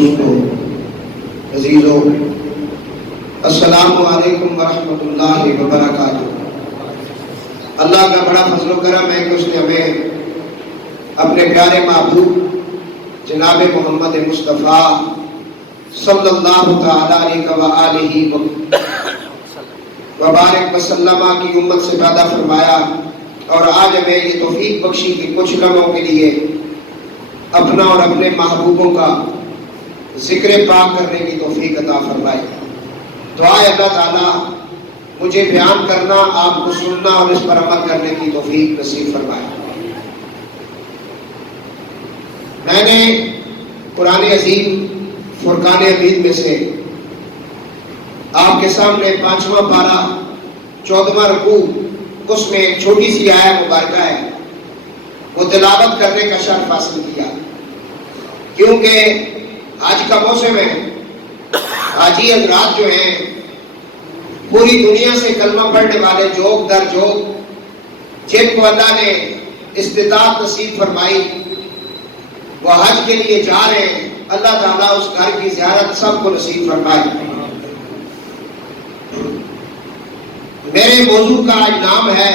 دوستو عزیزو، السلام علیکم ورحمۃ اللہ وبرکاتہ۔ اللہ کا بڑا فضل و کرم ہے کہ اس نے ہمیں اپنے پیارے محبوب جناب محمد مصطفیٰ صلی اللہ تعالی علیہ وآلہ وبارک وسلم کی امت سے پیدا فرمایا، اور آج ہمیں یہ توفیق بخشی کہ کچھ لمحوں کے لیے اپنا اور اپنے محبوبوں کا ذکر پاک کرنے کی توفیق عطا فرمائے۔ دعا ہے اللہ تعالیٰ مجھے بیان کرنا، آپ کو سننا اور اس پر عمل کرنے کی توفیق نصیب فرمائے۔ میں نے قرآن عظیم فرقان حمید میں سے آپ کے سامنے 5واں پارہ 14واں رکوع، اس میں ایک چھوٹی سی آیت مبارکہ ہے، وہ تلاوت کرنے کا شرف حاصل کیا، کیونکہ آج کا موسم ہے۔ حاجی حضرات جو ہیں پوری دنیا سے کلمہ پڑھنے والے جوگ در جوگ، جن کو اللہ نے استطاعت نصیب فرمائی، وہ حج کے لیے جا رہے ہیں، اللہ تعالیٰ اس گھر کی زیارت سب کو نصیب فرمائے۔ میرے موضوع کا آج نام ہے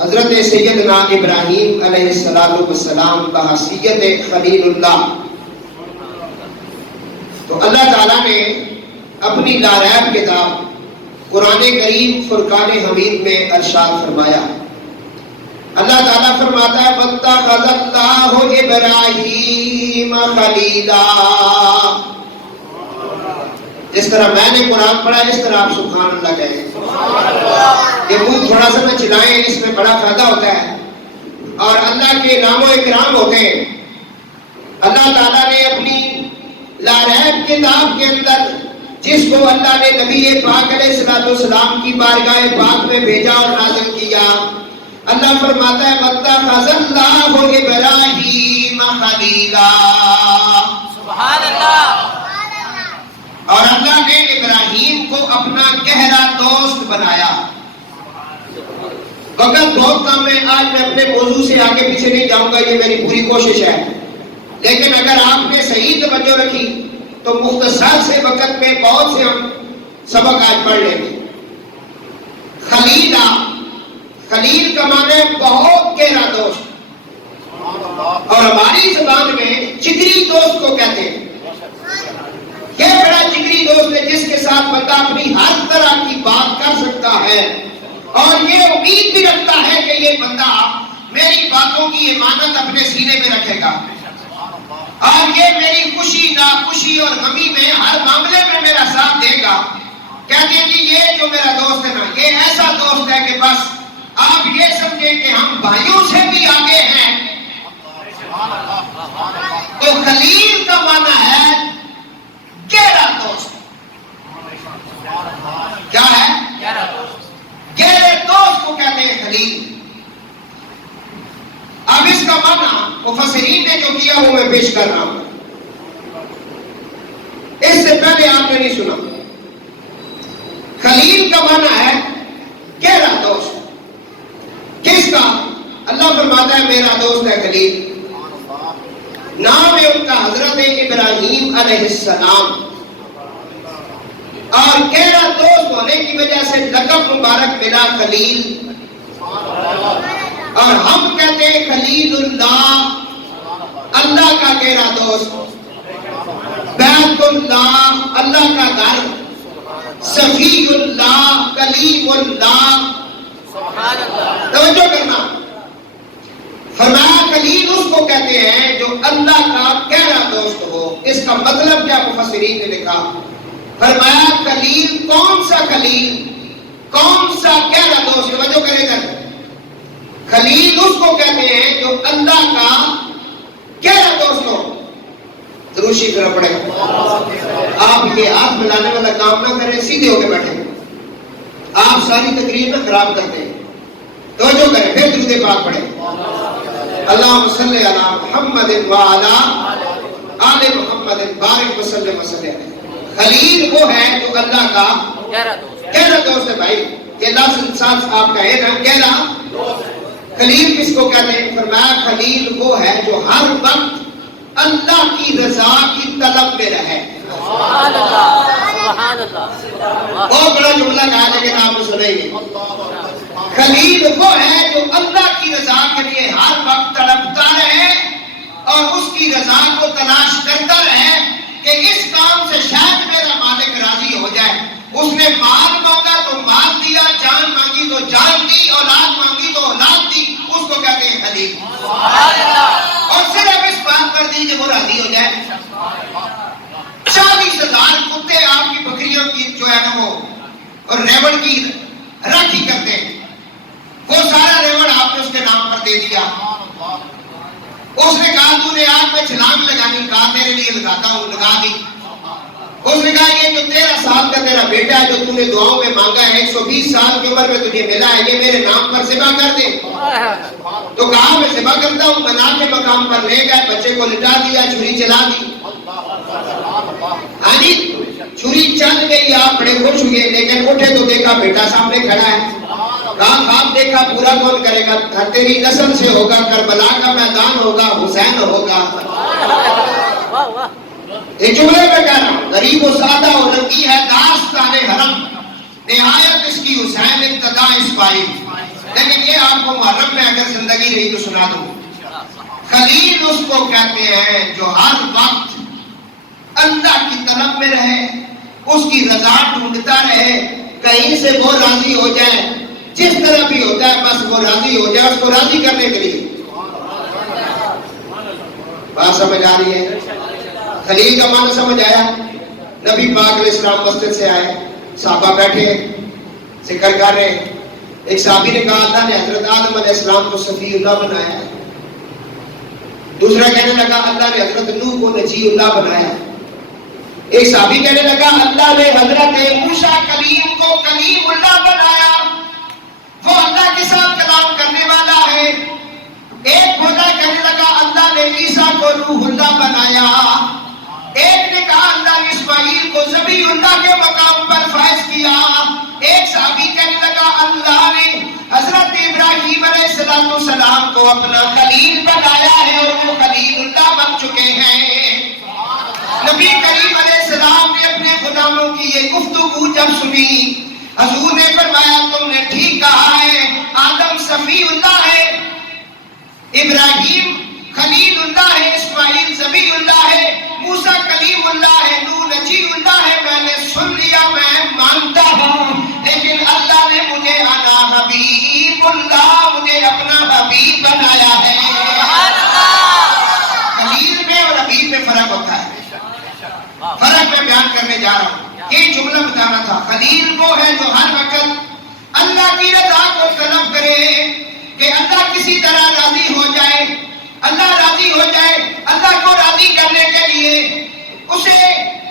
حضرت سیدنا ابراہیم علیہ السلام کا حیثیت خلیل اللہ۔ تو اللہ تعالیٰ نے اپنی لاریب کتاب قرآن کریم فرقان حمید میں ارشاد فرمایا۔ اللہ تعالیٰ فرماتا ہے وَاتَّخَذَ اللَّهُ إِبْرَاهِيمَ خَلِيلًا۔ جس طرح میں نے قرآن پڑھا اس طرح آپ سبحان اللہ کہیں۔ یہ منہ تھوڑا سا نہ چلائیں، اس میں بڑا فائدہ ہوتا ہے اور اللہ کے انعام و اکرام ہوتے ہیں۔ اللہ تعالیٰ نے اپنی لاریب کتاب کے اندر جس کو اللہ نے نبی پاک علیہ السلام کی بارگاہ پاک میں بھیجا اور نازل کیا، اللہ فرماتا ہے وَاتَّخَذَ اللَّهُ إِبْرَاهِيمَ خَلِيلًا۔ سبحان اللہ۔ اور اللہ نے ابراہیم کو اپنا گہرا دوست بنایا۔ وقت بہت کم ہے، آج میں اپنے موضوع سے آگے پیچھے نہیں جاؤں گا، یہ میری پوری کوشش ہے، لیکن اگر آپ نے صحیح توجہ رکھی تو مختصر سے وقت میں بہت سے ہم سبق آج پڑھ لیں گے۔ خلیلہ، خلیل کا معنی ہے بہت گہرا دوست، اور ہماری زبان میں جگری دوست کو کہتے ہیں۔ یہ بڑا جگری دوست ہے جس کے ساتھ بندہ اپنی ہر طرح کی بات کر سکتا ہے اور یہ امید بھی رکھتا ہے کہ یہ بندہ میری باتوں کی امانت اپنے سینے میں رکھے گا اور یہ میری خوشی ناخوشی اور غمی میں ہر معاملے میں میرا ساتھ دے گا۔ کہتے ہیں جی یہ جو میرا دوست ہے نا، یہ ایسا دوست ہے کہ بس آپ یہ سمجھیں کہ ہم بھائیوں سے بھی آگے ہیں۔ تو خلیل کا معنی ہے گہرا دوست۔ کیا ہے؟ گہرے دوست کو کہتے ہیں خلیل۔ اب اس کا معنی مفسرین نے جو کیا وہ میں پیش کر رہا ہوں، اس سے پہلے آپ نے نہیں سنا۔ خلیل کا معنی ہے گہرا دوست۔ کس کا؟ اللہ فرماتا ہے میرا دوست ہے خلیل۔ نام ہے ان کا حضرت ابراہیم علیہ السلام، اور گہرا دوست ہونے کی وجہ سے لقب مبارک ملا خلیل۔ اور ہم کہتے ہیں خلیل اللہ، اللہ کا گہرا دوست، بیت اللہ، اللہ کا گھر، صفی اللہ، کلیم اللہ۔ توجہ کرنا، فرمایا خلیل اس کو کہتے ہیں جو اللہ کا گہرا دوست ہو۔ اس کا مطلب کیا مفسرین نے لکھا؟ فرمایا خلیل کون سا خلیل، کون سا گہرا دوست؟ توجہ کرے گا، خلیل اس کو کہتے ہیں جو اللہ کا گہرا دوست ہو۔ دروشی پھر پڑے، آپ یہ ہاتھ ملانے والا کام نہ کریں، سیدھے ہو کے بیٹھیں، آپ ساری تقریر میں خراب کرتے ہیں۔ توجہ کریں، پھر درود پاک پڑھیں، اللہم صلی علی محمد وعلی آل محمد بارک وسلم وسلم۔ خلیل وہ ہے جو اللہ کا گہرا دوست ہے۔ بھائی یہ لفظ انسان آپ کا ہے نا، گہرا دوست۔ خلیل کس کو کہتے ہیں؟ فرمایا خلیل وہ ہے جو ہر وقت اللہ کی رضا کی طلب میں رہے۔ جملہ کہا لیکن آپ نے سنا ہی نہیں. خلیل وہ ہے جو اللہ کی رضا کے لیے ہر وقت تڑپتا رہے اور اس کی رضا کو تلاش کرتا رہے کہ اس کام سے شاید میرا مالک راضی ہو جائے. اس نے مال مانگا تو مال دیا، جان مانگی تو جان دی، اولاد مانگی تو اولاد دی. اس کو کہتے ہیں خلیل. اور صرف اس بات پر دی کہ وہ راضی ہو جائے. 40,000 کتے آپ کی بکریوں کی جو ہے نا وہ اور ریوڑ کی راکھی کرتے ہیں، وہ سارا ریوڑ آپ نے اس کے نام پر دے دیا. اس نے کہا تو نے آج میں چھلانگ لگانی، کہا تیرے لیے لگاتا ہوں، لگا دی. اس نے کہا یہ جو 13 سال کا تیرا بیٹا ہے جو تو نے دعاؤں میں مانگا ہے 120 سال کی عمر میں تجھے ملا ہے، یہ میرے نام پر ذبح کر دے. تو کہا میں ذبح کرتا ہوں. بنا کے مقام پر لے گئے، بچے کو لٹا دیا، چھری چلا دی. ہاں جی چھری چل گئی، آپ بڑے خوش ہوئے، لیکن اٹھے تو دیکھا بیٹا سامنے کھڑا ہے. کہا خواب دیکھا پورا کون کرے گا؟ تیری نسل سے ہوگا، کربلا کا میدان ہوگا، حسین ہوگا. یہ جملے میں کہہ رہا ہوں، غریب و سادہ و رنگی ہے داستان حرم، نہایت اس کی حسین ابتدا اسماعیل. لیکن یہ آپ کو محرم میں اگر زندگی رہی تو سنا دوں. خلیل اس کو کہتے ہیں جو ہر وقت اللہ کی طلب میں رہے، اس کی رضا ڈھونڈتا رہے، کہیں سے وہ راضی ہو جائے. جس طرح بھی ہوتا ہے بس وہ راضی ہو جائے، اس کو راضی کرنے کے لیے. بات سمجھ آ رہی ہے؟ خلیل کا معنی سمجھ آیا؟ نبی پاک علیہ السلام مسجد سے آئے، صحابہ بیٹھے ذکر کر رہے. ایک صحابی نے کہا اللہ نے حضرت آدم علیہ السلام کو صفی اللہ بنایا. دوسرا کہنے لگا اللہ نے حضرت نوح کو نجی اللہ بنایا. ایک صحابی کہنے لگا اللہ نے حضرت موسیٰ کلیم کو کلیم اللہ بنایا، وہ اللہ کے ساتھ کلام کرنے والا ہے. ایک بولا کہنے لگا اللہ نے عیسیٰ کو روح اللہ بنایا. ایک نے کہا اللہ نے اسماعیل کو ذبیح اللہ کے مقام پر فائز کیا. ایک صحابی کہنے لگا اللہ نے حضرت ابراہیم علیہ السلام کو اپنا خلیل بنایا ہے اور وہ خلیل اللہ بن چکے ہیں. نبی کریم علیہ السلام نے اپنے غلاموں کی یہ گفتگو جب سنی، حضور نے فرمایا تم نے ٹھیک کہا ہے، آدم صفی اللہ ہے، ابراہیم خلیل اللہ ہے، اسماعیل ذبیح اللہ ہے، موسیٰ کلیم اللہ ہے، نوح نجی اللہ ہے. میں نے سن لیا، میں مانتا ہوں، لیکن اللہ نے مجھے انا حبیب اللہ، مجھے اپنا حبیب بنایا ہے. خلیل میں اور حبیب میں فرق ہوتا ہے. فرق میں بیان کرنے جا رہا ہوں. یہ جملہ بتانا تھا. خلیل وہ ہے جو ہر وقت اللہ کی رضا کو طلب کرے کہ اللہ کسی طرح راضی ہو جائے، اللہ راضی ہو جائے. اللہ کو راضی کرنے کے لیے اسے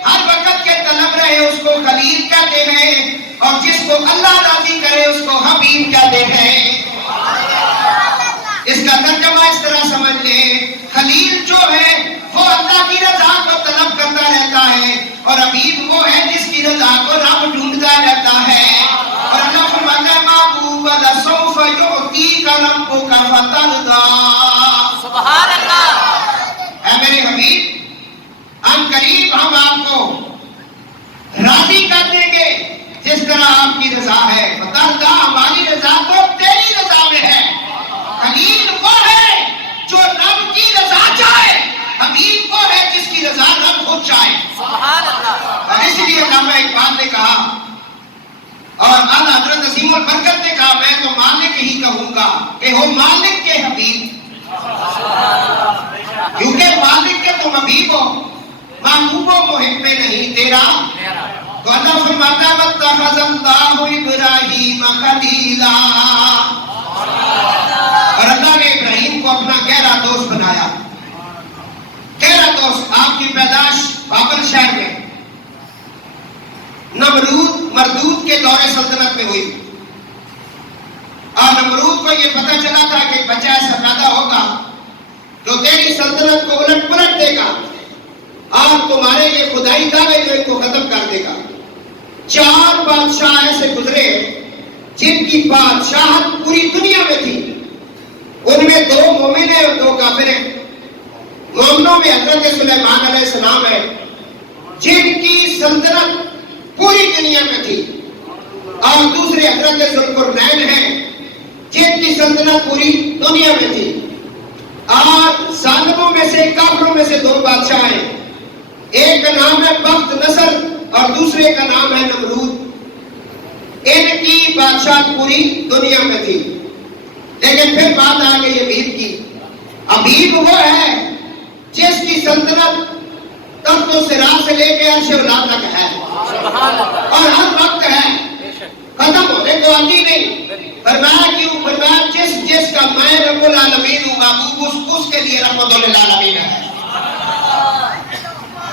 ہر وقت کے طلب رہے، اس کو خلیل کہتے ہیں. اور جس کو اللہ راضی کرے اس کو حبیب کہتے ہیں. اس کا ترجمہ اس طرح سمجھ لیں، خلیل جو ہے وہ اللہ کی رضا کو طلب کرتا رہتا ہے، اور حبیب وہ ہے جس کی رضا کو رب ڈھونڈتا رہتا ہے. اور اللہ فرماتا ہے محبوب لسوف یعطیک ربک فترضی. سبحان اللہ. اے میرے حبیب ہم قریب ہم آپ کو راضی کر دیں گے جس طرح آپ کی رضا ہے. فترضی ہماری رضا تو تیری رضا میں ہے. خلیل وہ ہے جو رب کی رضا چاہے، حبیب وہ ہے جس کی رضا رب خود چاہے. سبحان اللہ. اور اس لیے علامہ اقبال نے کہا اور اعلیٰ حضرت عظیم البرکت نے کہا میں تو مالک ہی کہوں گا کہ ہو مالک کے حبیب، کیونکہ مالک کے تم حبیب ہو، محبوب و محب میں نہیں تیرا. تو اللہ فرماتا ہے واتخذ اللہ ابراہیم خلیلا، اور اللہ نے ابراہیم کو اپنا گہرا دوست بنایا. گہرا دوست. آپ کی پیدائش بابل شہر میں مردود کے دور سلطنت میں ہوئی، اور نمرود کو یہ پتہ چلا تھا کہ بچہ ایسا پیدا ہوگا جو تیری سلطنت کو الٹ پلٹ دے گا اور تمہارے یہ خدائی دعوے جو ان کو ختم کر دے گا. 4 بادشاہ ایسے گزرے جن کی بادشاہت پوری دنیا میں تھی. ان میں 2 مومن ہیں اور 2 کافر ہیں. مومنوں میں حضرت سلیمان علیہ السلام ہے جن کی سلطنت پوری دنیا میں تھی. اور دوسرے حضرت ذوالقرنین ہیں جن کی سلطنت پوری دنیا میں تھی. اور ظالموں میں سے کافروں میں سے دو بادشاہ ہیں, ایک کا نام ہے بخت نصر اور دوسرے کا نام ہے نمرود. ان کی بادشاہ پوری دنیا میں تھی. لیکن پھر بات آ گئی ابیب کی. ابیب وہ ہے جس کی سلطنت تخت و صراع سے لے کے عرش اولا تک ہے اور ہر وقت ہے, ختم ہونے کو آتی نہیں. فرمایا کیوں؟ فرمایا جس کا میں رب العالمین ہوں محبوب اس کے لیے رحمت للعالمین ہے.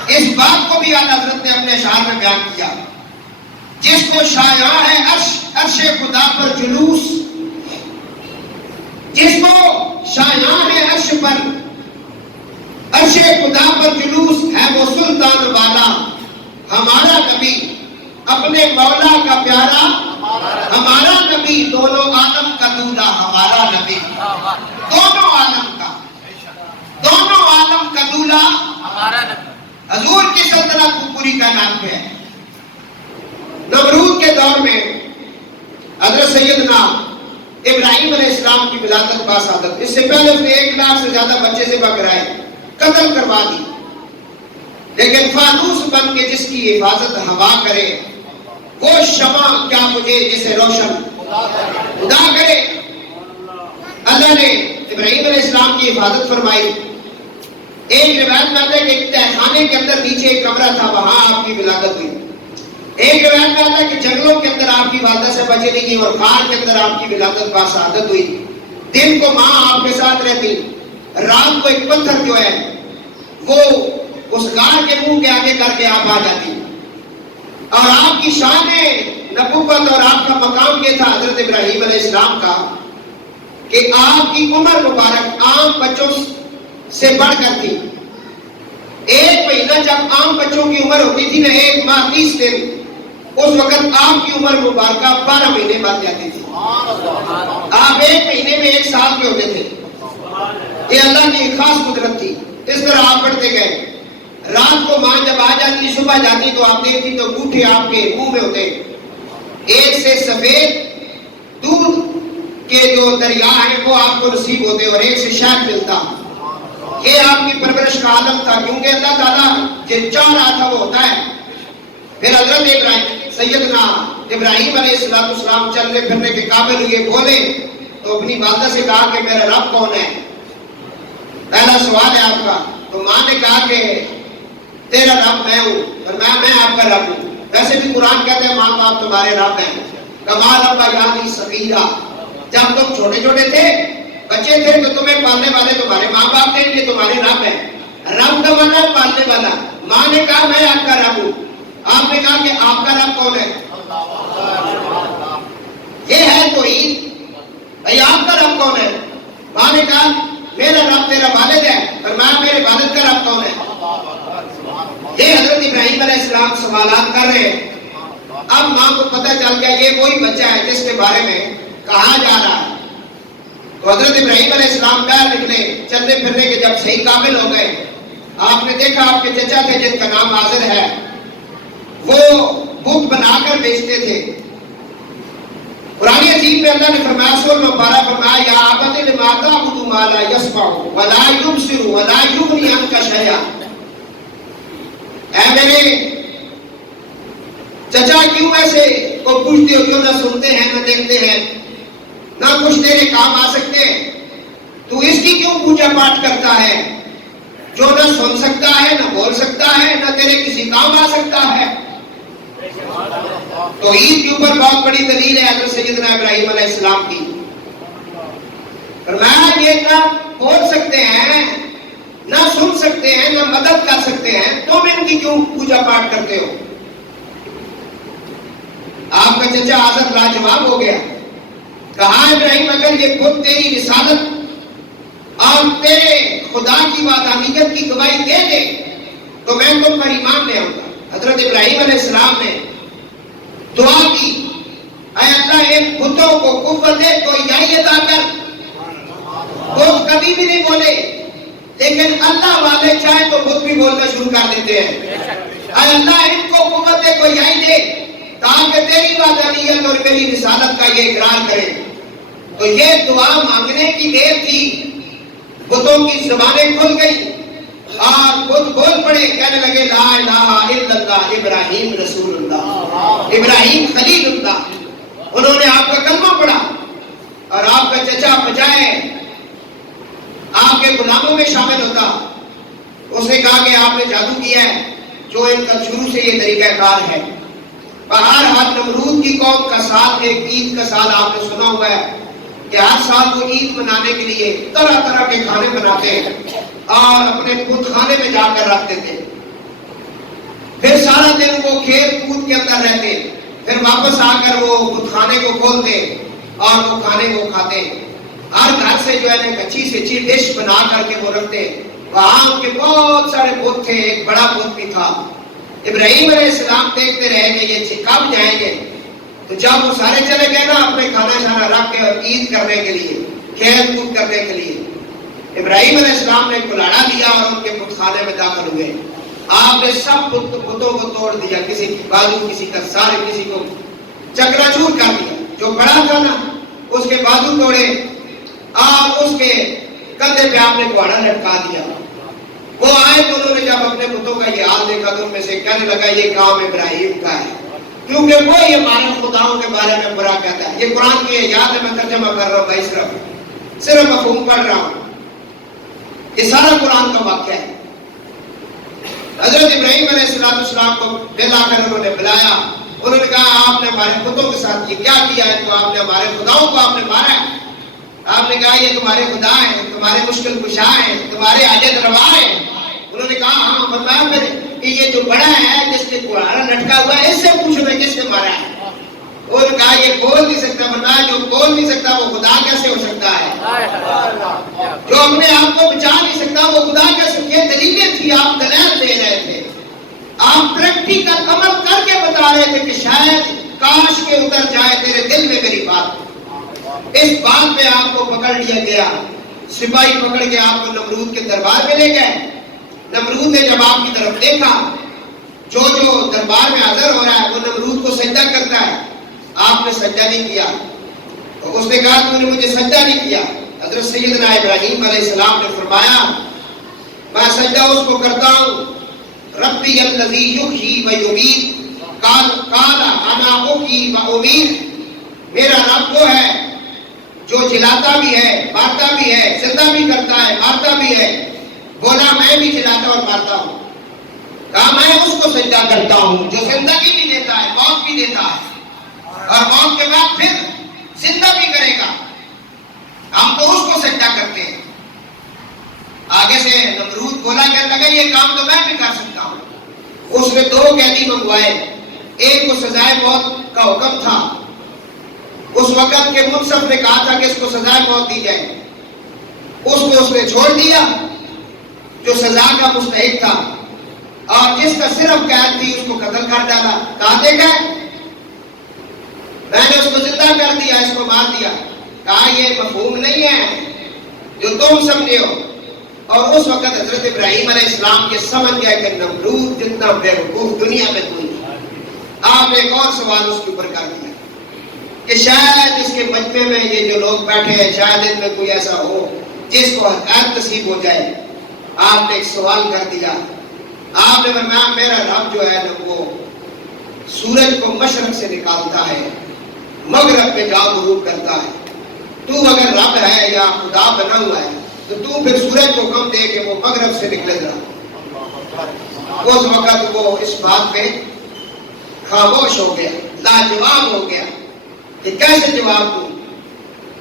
اس بات کو بھی اعلیٰ حضرت نے اپنے اشعار میں بیان کیا. جس کو شایع ہے عرش خدا پر جلوس, جس کو شایع ہے عرش خدا پر جلوس, ہے وہ سلطان والا ہمارا نبی اپنے مولا کا پیارا ہمارا نبی, دونوں عالم کا دولہا ہمارا نبی, دونوں عالم کا دولہا ہمارا نبی. حضور کی سلطنت پوری کائنات میں ہے. نمرود کے دور میں حضرت سیدنا ابراہیم علیہ السلام کی ولادت باسعادت, اس سے پہلے اس نے 1 لاکھ سے زیادہ بچے سے بکرائے قتل کروا دی. لیکن فانوس بن کے جس کی حفاظت ہوا کرے وہ شمع کیا مجھے جسے روشن خدا کرے. اللہ نے ابراہیم علیہ السلام کی حفاظت فرمائی. ایک روایت میں آتا ہے کہ تہخانے کے اندر نیچے ایک کمرہ تھا, وہاں آپ کی ولادت ہوئی. ایک روایت میں آتا ہے کہ جنگلوں کے اندر آپ کی والدہ سے بچے نہیں گئی اور خار کے اندر آپ کی ولادت باسعادت ہوئی. دن کو ماں آپ کے ساتھ رہتی, رات کو ایک پتھر جو ہے وہ اس غار کے منہ کے آگے کر کے آپ آ جاتی. اور آپ کی شان نبوت اور آپ کا مقام یہ تھا حضرت ابراہیم علیہ السلام کا کہ آپ کی عمر مبارک عام بچوں سے بڑھ کر تھی. 1 مہینہ جب عام بچوں کی عمر ہوتی تھی نا, 1 ماہ 30 دن, اس وقت آپ کی عمر مبارکہ 12 مہینے بن جاتی تھی. آپ 1 مہینے میں 1 سال کے ہوتے تھے. یہ اللہ کی خاص قدرت تھی. اس طرح آپ بڑھتے گئے. رات کو ماں جب آ جاتی, صبح جاتی تو آپ دیکھتی تو انگوٹھے آپ کے منہ میں ہوتے. ایک سے سفید دودھ کے جو دریا ہیں وہ آپ کو نصیب ہوتے اور ایک سے شہد ملتا. یہ آپ کی پرورش کا عالم تھا, کیونکہ اللہ تعالیٰ جو چاہ رہا تھا وہ ہوتا ہے. پھر حضرت سیدنا ابراہیم علیہ السلام چلنے پھرنے کے قابل ہوئے, بولے تو اپنی والدہ سے کہا کہ میرا رب کون ہے؟ پہلا سوال ہے آپ کا. تو ماں نے کہا کہ تیرا رب میں ہوں, اور میں آپ کا رب ہوں. ویسے بھی قرآن کہتے ہیں ماں باپ تمہارے رب ہیں. کما ربا یعنی صغیرا, جب تم چھوٹے چھوٹے تھے, بچے تھے, تو تمہیں پالنے والے تمہارے ماں باپ تھے, یہ تمہارے رب ہیں. رب کا مطلب پالنے والا. ماں نے کہا میں آپ کا رب ہوں. آپ نے کہا کہ آپ کا رب کون ہے؟ یہ ہے توحید. بھائی آپ کا رب کون ہے؟ ماں نے کہا میرا رب تیرا والد ہے, اور میں میرے والد کا رب کون ہے؟ یہ حضرت ابراہیم علیہ السلام سوالات کر رہے ہیں. اب ماں کو پتہ چل گیا یہ وہی بچہ ہے جس کے بارے میں کہا جا رہا ہے. تو حضرت ابراہیم علیہ السلام باہر نکلے, چلنے پھرنے کے جب صحیح قابل ہو گئے. آپ نے دیکھا آپ کے چچا تھے جن کا نام حاضر ہے, وہ بت بنا کر بیچتے تھے. قرآن عظیم میں اللہ نے فرمایا سورہ مبارک فرمایا یا ابت لما تعبد ما لا يسمع ولا يبصر ولا يغني عنك شيئا. اے میرے چچا کیوں ایسے کو پوچھتے ہو جو نہ سنتے ہیں نہ دیکھتے ہیں نہ کچھ تیرے کام آ سکتے ہیں؟ تو اس کی کیوں پوجا پاٹ کرتا ہے جو نہ سن سکتا ہے نہ بول سکتا ہے نہ تیرے کسی کام آ سکتا ہے؟ تو عید کے اوپر بہت بڑی دلیل ہے حضرت سیدنا ابراہیم علیہ السلام کی. فرمایا یہ نہ بول سکتے ہیں نہ سن سکتے ہیں نہ مدد کر سکتے ہیں, تم ان کی کیوں پوجا پاٹ کرتے ہو؟ آپ کا چچا حضرت لاجواب ہو گیا. کہا ابراہیم اگر یہ بت تیری رسالت اور تیرے خدا کی وحدانیت کی گواہی دے دے تو میں تم پر ایمان لے آؤں گا. حضرت ابراہیم علیہ السلام نے دعا کی, اے اللہ ان بتوں کو قوت دے, گویائی عطا کر. وہ کبھی بھی نہیں بولے, لیکن اللہ والے چاہے تو بت بھی بولنا شروع کر دیتے ہیں. اے اللہ ان کو قوت دے, گویائی دے. تاکہ تیری وحدانیت اور میری رسالت کا یہ اقرار کرے. تو یہ دعا مانگنے کی دیر تھی، بتوں کی زبانیں کھل گئی اور خود بول پڑے، کہنے لگے لا الہ الا اللہ ابراہیم رسول اللہ، ابراہیم خلیل اللہ. انہوں نے آپ کا کلمہ پڑھا اور آپ کا چچا بجائے آپ کے غلاموں میں شامل ہوتا، اس نے کہا کہ آپ نے جادو کیا ہے، جو ان کا شروع سے یہ طریقہ کار ہے. بہرحال نمرود کی قوم کا سال ایک عید کا سال آپ نے سنا ہوا ہے کہ ہر سال وہ عید منانے کے لیے طرح طرح کے کھانے بناتے ہیں اور اپنے بت خانے میں جا کر رکھتے تھے. پھر سارا دن وہ کھیل کود کے اندر رہتے، پھر واپس آ کر وہ بت خانے کو کھولتے اور وہ کھانے کو کھاتے. ہر گھر سے جو ہے نا اچھی سے اچھی ڈش بنا کر کے وہ رکھتے. وہاں ان کے بہت سارے بت تھے، ایک بڑا بت بھی تھا. ابراہیم علیہ السلام دیکھتے رہے کہ یہ کب جائیں گے. تو جب وہ سارے چلے گئے نا اپنے کھانا شانا رکھ کے اور عید کرنے کے لیے، کھیل کود کرنے کے لیے، ابراہیم علیہ السلام نے کلاڑا دیا اور ان کے بت خانے میں داخل ہوئے. آپ نے سب بتوں کو توڑ دیا، کسی کی بازو، کسی کا سارے، کسی کو چکراچور کر دیا. جو بڑا تھا نا اس کے بازو توڑے اور اس کے کندھے پہ آپ نے کواڑا لٹکا دیا. وہ آئے تو انہوں نے جب اپنے بتوں کا یہ حال دیکھا تو ان میں سے کہنے لگا یہ کام ابراہیم کا ہے، کیونکہ وہی ہمارے خداؤں کے بارے میں برا کہتا ہے. یہ قرآن کی یاد ہے، میں ترجمہ کر رہا ہوں بھائی، صرف مفہوم پڑھ رہا ہوں. یہ سارا قرآن کا واقعہ ہے. حضرت ابراہیم علیہ السلام کو بلا کر انہوں نے بلایا. انہوں نے کہا آپ نے ہمارے بتوں کے ساتھ یہ کیا کیا ہے؟ تو آپ نے ہمارے خداؤں کو آپ نے مارا ہے. آپ نے کہا یہ تمہارے خدا ہیں، تمہارے مشکل کشا ہیں، تمہارے حاجت روا ہیں. انہوں نے کہا ہاں فرمایا پھر کہ یہ جو بڑا ہے جس کے کلاڑا لٹکا ہوا ہے اس سے پوچھو میں کس نے مارا ہے. انہوں نے کہا یہ بول نہیں سکتا. فرمایا جو بول نہیں سکتا وہ خدا کیسے ہو سکتا ہے؟ جو اپنے آپ کو بچا نہیں سکتا وہ خدا کیسے؟ یہ دلیلیں تھی، آپ دلائل دے رہے تھے، آپ پریکٹیکل عمل کر کے بتا رہے تھے کہ شاید کاش کے اتر جائے تیرے دل میں میری بات. اس بات پہ آپ کو پکڑ لیا گیا. سپاہی پکڑ کے آپ کو نمرود کے دربار میں لے گئے. نمرود نے جب آپ کی طرف دیکھا، جو دربار میں حاضر ہو رہا ہے وہ نمرود کو سجدہ کرتا ہے. آپ نے سجدہ نہیں کیا. تو اس نے کہا تم نے مجھے سجدہ نہیں کیا. حضرت سیدنا ابراہیم علیہ السلام نے فرمایا میں سجدہ اس کو کرتا ہوں ربی الذی یحیی و یمیت قال انا احیی و امیت. میرا رب وہ ہے جو جلاتا بھی ہے، مارتا بھی ہے، زندہ بھی کرتا ہے، مارتا بھی ہے. بولا میں بھی جلاتا اور مارتا ہوں. کہا میں اس کو سجدہ کرتا ہوں جو زندگی بھی دیتا ہے، موت بھی دیتا ہے اور موت کے بعد پھر زندہ بھی کرے گا. ہم تو اس کو سجدہ کرتے ہیں. آگے سے نمرود بولا کہنے لگا یہ کام تو میں بھی کر سکتا ہوں. اس نے 2 قیدی منگوائے. ایک کو سزائے موت کا حکم تھا. اس وقت کے منصف نے کہا تھا کہ اس کو سزائے موت دی جائے. اس نے چھوڑ دیا جو سزا کا مستحق تھا، اور جس کا صرف قید تھی اس کو قتل کر ڈالا. کہا دیکھا میں نے اس کو زندہ کر دیا، اس کو مار دیا. کہا یہ مفہوم نہیں ہے جو تم سمجھے ہو. اور اس وقت حضرت ابراہیم علیہ السلام یہ سمجھ گیا کہ نمرود جتنا بیوقوف دنیا میں کوئی نہیں. آپ نے ایک اور سوال اس کے اوپر کر دیا کہ شاید اس کے مجمع میں یہ جو لوگ بیٹھے ہیں شاید ان میں کوئی ایسا ہو جس کو حقیقت نصیب ہو جائے. آپ نے ایک سوال کر دیا. آپ نے فرمایا میرا رب جو ہے نا وہ سورج کو مشرق سے نکالتا ہے، مغرب پہ جا غروب کرتا ہے. تو اگر رب ہے یا خدا بنا ہوا ہے تو پھر سورج کو حکم دے کہ وہ مغرب سے نکلے گا. اس وقت وہ اس بات پہ خاموش ہو گیا، لاجواب ہو گیا کہ کیسے جواب دوں،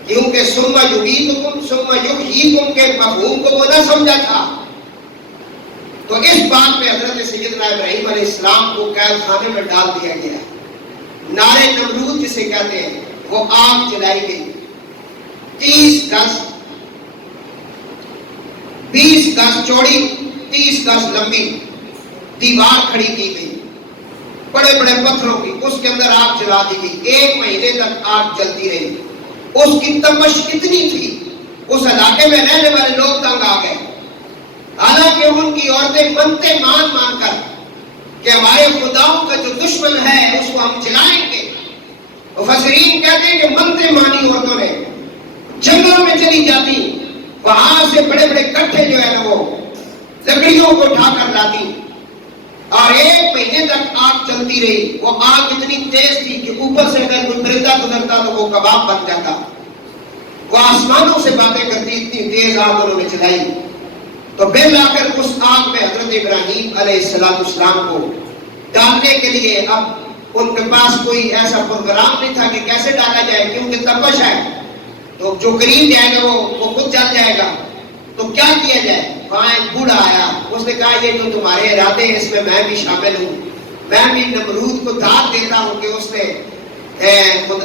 کیونکہ ثم یمیتکم ثم یحییکم کے مفہوم کو وہ نہ سمجھا تھا. تو اس بات پہ حضرت سیدنا ابراہیم علیہ السلام کو قید خانے میں ڈال دیا گیا. نارے نمرود جسے کہتے ہیں وہ آگ جلائی گئی. 30 گز 20 گز چوڑی 30 گز لمبی دیوار کھڑی کی گئی بڑے بڑے پتھروں کی. اس کے اندر آگ جلا دی گئی. 1 مہینے تک آگ جلتی رہی. اس کی تپش اتنی تھی اس علاقے میں رہنے والے لوگ تنگ آ گئے. حالانکہ ان کی عورتیں منتے مان کر کہ ہمارے خداؤں کا جو دشمن ہے اس کو کو ہم جلائیں گے. مفسرین کہتے ہیں کہ منتے مانی عورتوں نے جنگلوں میں چلی جاتی, وہاں سے بڑے بڑے کٹھے جو ہے نا وہ لکڑیوں کو اٹھا کر لاتی, اور 1 مہینے تک آگ چلتی رہی. وہ آگ اتنی تیز تھی کہ اوپر سے اگر کوئی پرندہ گزرتا تو وہ کباب بن جاتا. وہ آسمانوں سے باتیں کرتی, اتنی تیز آگ انہوں نے چلائی. تو بل آ کر اس آگ میں حضرت ابراہیم علیہ السلام کو ڈالنے کے لیے اب ان کے پاس کوئی ایسا پروگرام نہیں تھا کہ کیسے ڈالا جائے, کیونکہ تپش ہے تو جو قریب جائے گا وہ خود جل جائے گا. تو کیا کیا جائے؟ وہاں ایک بوڑھا آیا, اس نے کہا یہ جو تمہارے ارادے ہیں اس میں بھی شامل ہوں, میں بھی نمرود کو داد دیتا ہوں کہ اس نے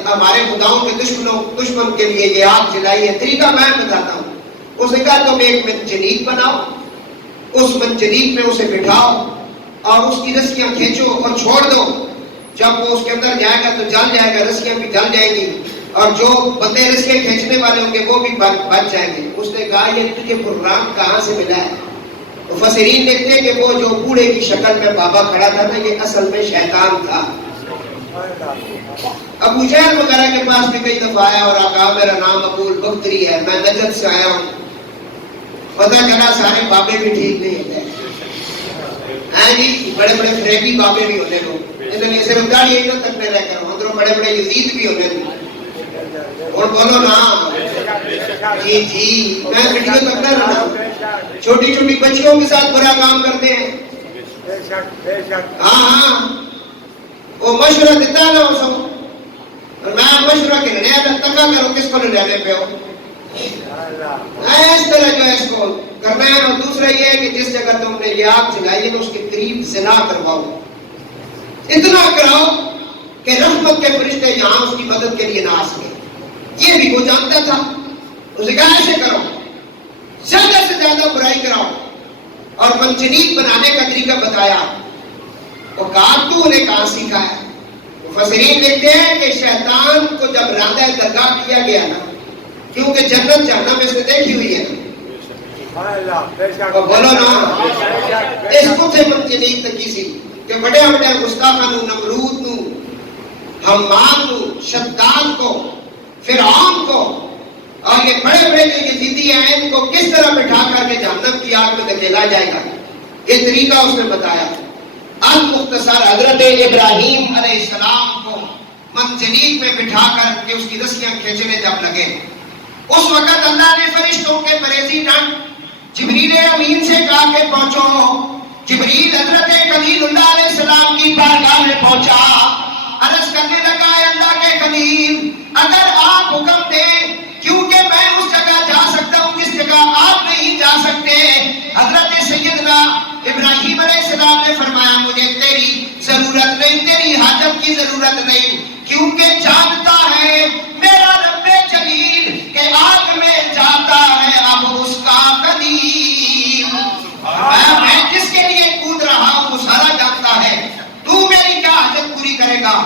ہمارے خداؤں کے دشمن کے لیے یہ آگ جلائی ہے. طریقہ میں بتاتا ہوں. اس نے کہا تم ایک منجنیق بناؤ, اس منجنیق میں اسے بٹھاؤ اور اس کی رسیاں کھینچو اور چھوڑ دو. جب وہ اس کے اندر جائے گا تو جل جائے گا, رسیاں بھی جل جائیں گی, اور جو بندے رسیاں کھینچنے والے ہوں گے وہ بھی بچ جائیں گے. اس نے کہا یہ تجھے پروگرام کہاں سے ملا ہے؟ مفسرین لکھتے ہیں کہ وہ جو بوڑھے کی شکل میں بابا کھڑا تھا نا, یہ اصل میں شیطان تھا. ابو جہل وغیرہ کے پاس بھی کئی دفعہ آیا اور کہا میرا نام ابو البختری ہے, میں نجد سے آیا ہوں. پتہ چلا سارے بابے بھی ٹھیک نہیں ہوتے ہیں جی, بڑے بڑے فریبی بابے بھی ہوتے لوگ, اتنی صرف داڑھی ادھر تک نہ رہ کر اندروں بڑے بڑے یزید بھی ہوتے ہیں. اور بولو نا جی جی, میں ویڈیو تک نہ رہا, چھوٹی چھوٹی بچیوں کے ساتھ برا کام کرتے ہیں. ہاں ہاں, وہ مشورہ دیتا ہے نا وہ سب, اور میں مشورہ کے لیے تکا کرو کس کو لینے پہ ہو, اس طرح جو ہے اس کو کرنا ہے. اور دوسرا یہ ہے کہ جس جگہ تم نے یہ آگ جلائی ہے اس کے قریب زنا کرواؤ, اتنا کراؤ کہ رحمت کے فرشتے یہاں اس کی مدد کے لیے نہ آ سکے. یہ بھی وہ جانتا تھا. اس نے کہا ایسے کرو, زیادہ سے زیادہ برائی کراؤ, اور منجنیق بنانے کا طریقہ بتایا. وہ کہا تو انہیں کہاں سیکھا ہے؟ مفسرین لکھتے ہیں کہ شیطان کو جب رادہ درگاہ کیا گیا نا, کیونکہ جنت جہنم اس نے دیکھی ہوئی ہے, بولو نا, اس کو تھے منجنیق تکی سی کہ بڑے بڑے گستاخاں نو, نمرود نو, حمان نو, شداد کو, فرعون کو, اور یہ بڑے بڑے جو یزیدی ہیں ان کو کس طرح بٹھا کر کے جہنم کی آگ میں دھکیلا جائے گا, یہ طریقہ اس نے بتایا. المختصر حضرت ابراہیم علیہ السلام کو منجنیق میں بٹھا کر کے اس کی رسیاں کھینچنے جب لگے, اس وقت اللہ نے فرشتوں کے پریزیڈنٹ جبریل امین سے کہا کہ پہنچو. جبریل حضرت خلیل اللہ علیہ السلام کی بارگاہ میں پہنچا, عرض کرنے لگا ہے اللہ کے خلیل اگر آپ حکم دیں, کیونکہ میں اس جگہ جا سکتا ہوں جس جگہ آپ نہیں جا سکتے. حضرت سیدنا ابراہیم علیہ السلام نے فرمایا مجھے تیری ضرورت نہیں, تیری حاجت کی ضرورت نہیں, کیونکہ جانتا ہے میرا رب جلیل کہ آگ میں جاتا ہے اب اس کا قدیم. میں جس کے لیے کود رہا ہوں وہ سارا جانتا ہے, تو میری کیا حاجت پوری کرے گا؟